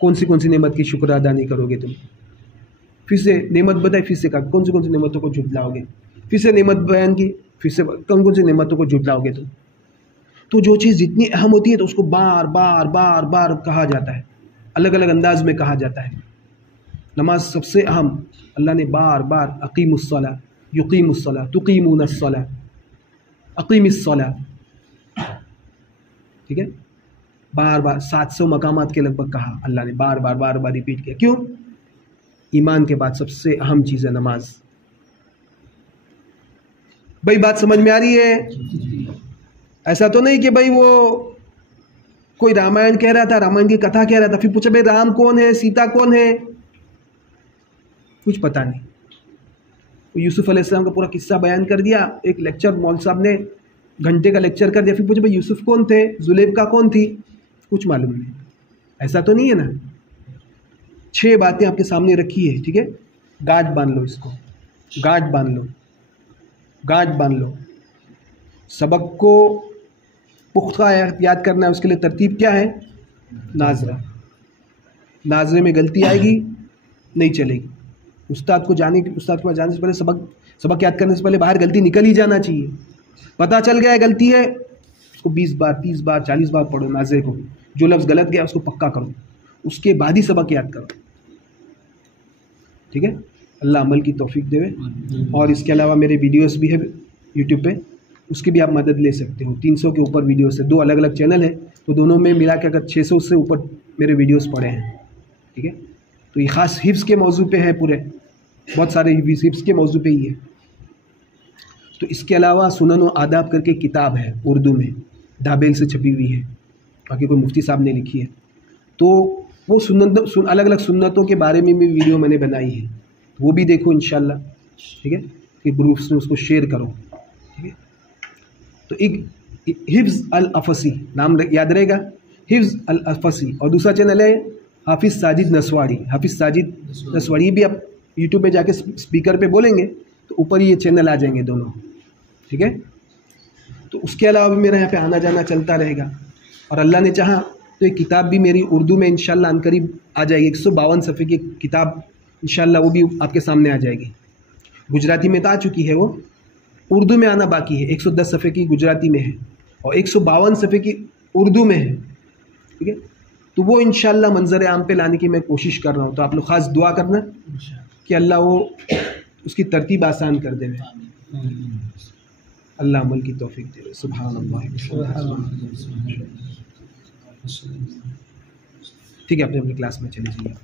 कौन सी नेमत की शुक्र अदा नहीं करोगे तुम। फिर से नेमत बताई, फिर से कहा कौन सी नेमतों को झुटलाओगे। फिर से नेमत बयान की, फिर से कौन सी नेमतों को झुटलाओगे तुम। तो जो चीज़ जितनी अहम होती है तो उसको बार बार बार बार कहा जाता है, अलग अलग अंदाज में कहा जाता है। नमाज सबसे अहम, अल्लाह ने बार बार अकीमुस्सलाह युकीमुस्सलाह तुकीमूनस्सलाह अकीमिस्सलाह, ठीक है, बार बार 700 मकामात के लगभग कहा अल्लाह ने, बार बार रिपीट किया। क्यों? ईमान के बाद सबसे अहम चीज़ है नमाज। भाई बात समझ में आ रही है? ऐसा तो नहीं कि भाई वो कोई रामायण कह रहा था, रामायण की कथा कह रहा था, फिर पूछा भाई राम कौन है, सीता कौन है, कुछ पता नहीं। यूसुफ अलैहिस्सलाम का पूरा किस्सा बयान कर दिया, एक लेक्चर मौल साहब ने घंटे का लेक्चर कर दिया, फिर पूछे भाई यूसुफ कौन थे, जुलेखा कौन थी, कुछ मालूम नहीं। ऐसा तो नहीं है ना। 6 बातें आपके सामने रखी है, ठीक है, गांठ बांध लो इसको, गांठ बांध लो, गांठ बांध लो। सबक को पुख्ता याद करना है, उसके लिए तरतीब क्या है? नाजरा। नाजरे में गलती आएगी नहीं चलेगी। उस्ताद के पास जाने से पहले सबक याद करने से पहले बाहर गलती निकल ही जाना चाहिए। पता चल गया है गलती है, उसको 20 बार 30 बार 40 बार पढ़ो नाजरे को। जो लफ्ज़ गलत गया उसको पक्का करो, उसके बाद ही सबक याद करो, ठीक है। अल्लाह अमल की तौफीक देवे। और इसके अलावा मेरे वीडियोस भी है यूट्यूब पे, उसकी भी आप मदद ले सकते हो। 300 के ऊपर वीडियोस है, 2 अलग अलग चैनल है, तो दोनों में मिला के अगर 600 से ऊपर मेरे वीडियोस पड़े हैं, ठीक है। तो ये ख़ास हिफ्ज़ के मौजू पे है, पूरे बहुत सारे हिफ्ज़ के मौजू पे ही है। तो इसके अलावा सुनन व आदाब करके किताब है उर्दू में, दाबेल से छपी हुई है, बाकी कोई मुफ्ती साहब ने लिखी है। तो वो अलग अलग सुन्नतों के बारे में भी वीडियो मैंने बनाई है, वो भी देखो इंशाल्लाह, ठीक है। कि ग्रुप्स में उसको शेयर करो, ठीक है। तो एक हिफ्ज़ अल अफसी नाम याद रहेगा, हिफ्ज़ अल-अफ़सी, और दूसरा चैनल है हाफिज़ साजिद नसवाड़ी। हाफिज़ साजिद नसवाड़ी भी आप यूट्यूब पे जाके स्पीकर पे बोलेंगे तो ऊपर ये चैनल आ जाएंगे दोनों, ठीक है। तो उसके अलावा भी मेरा यहाँ पे आना जाना चलता रहेगा, और अल्लाह ने चाहा तो एक किताब भी मेरी उर्दू में इंशाल्लाह अनकरीब आ जाएगी। 152 सफ़े की किताब इंशाल्लाह वो भी आपके सामने आ जाएगी। गुजराती में तो आ चुकी है, वो उर्दू में आना बाकी है। 110 सफ़े की गुजराती में है और 152 सफ़े की उर्दू में है, ठीक है। तो वो इंशाल्लाह मंजर आम पे लाने की मैं कोशिश कर रहा हूँ। तो आप लोग ख़ास दुआ करना कि अल्लाह वो उसकी तरतीब आसान कर दे। अल्लाह अमल की तौफीक दे। सुभान अल्लाह। ठीक है, अपने अपनी क्लास में चले जाइए।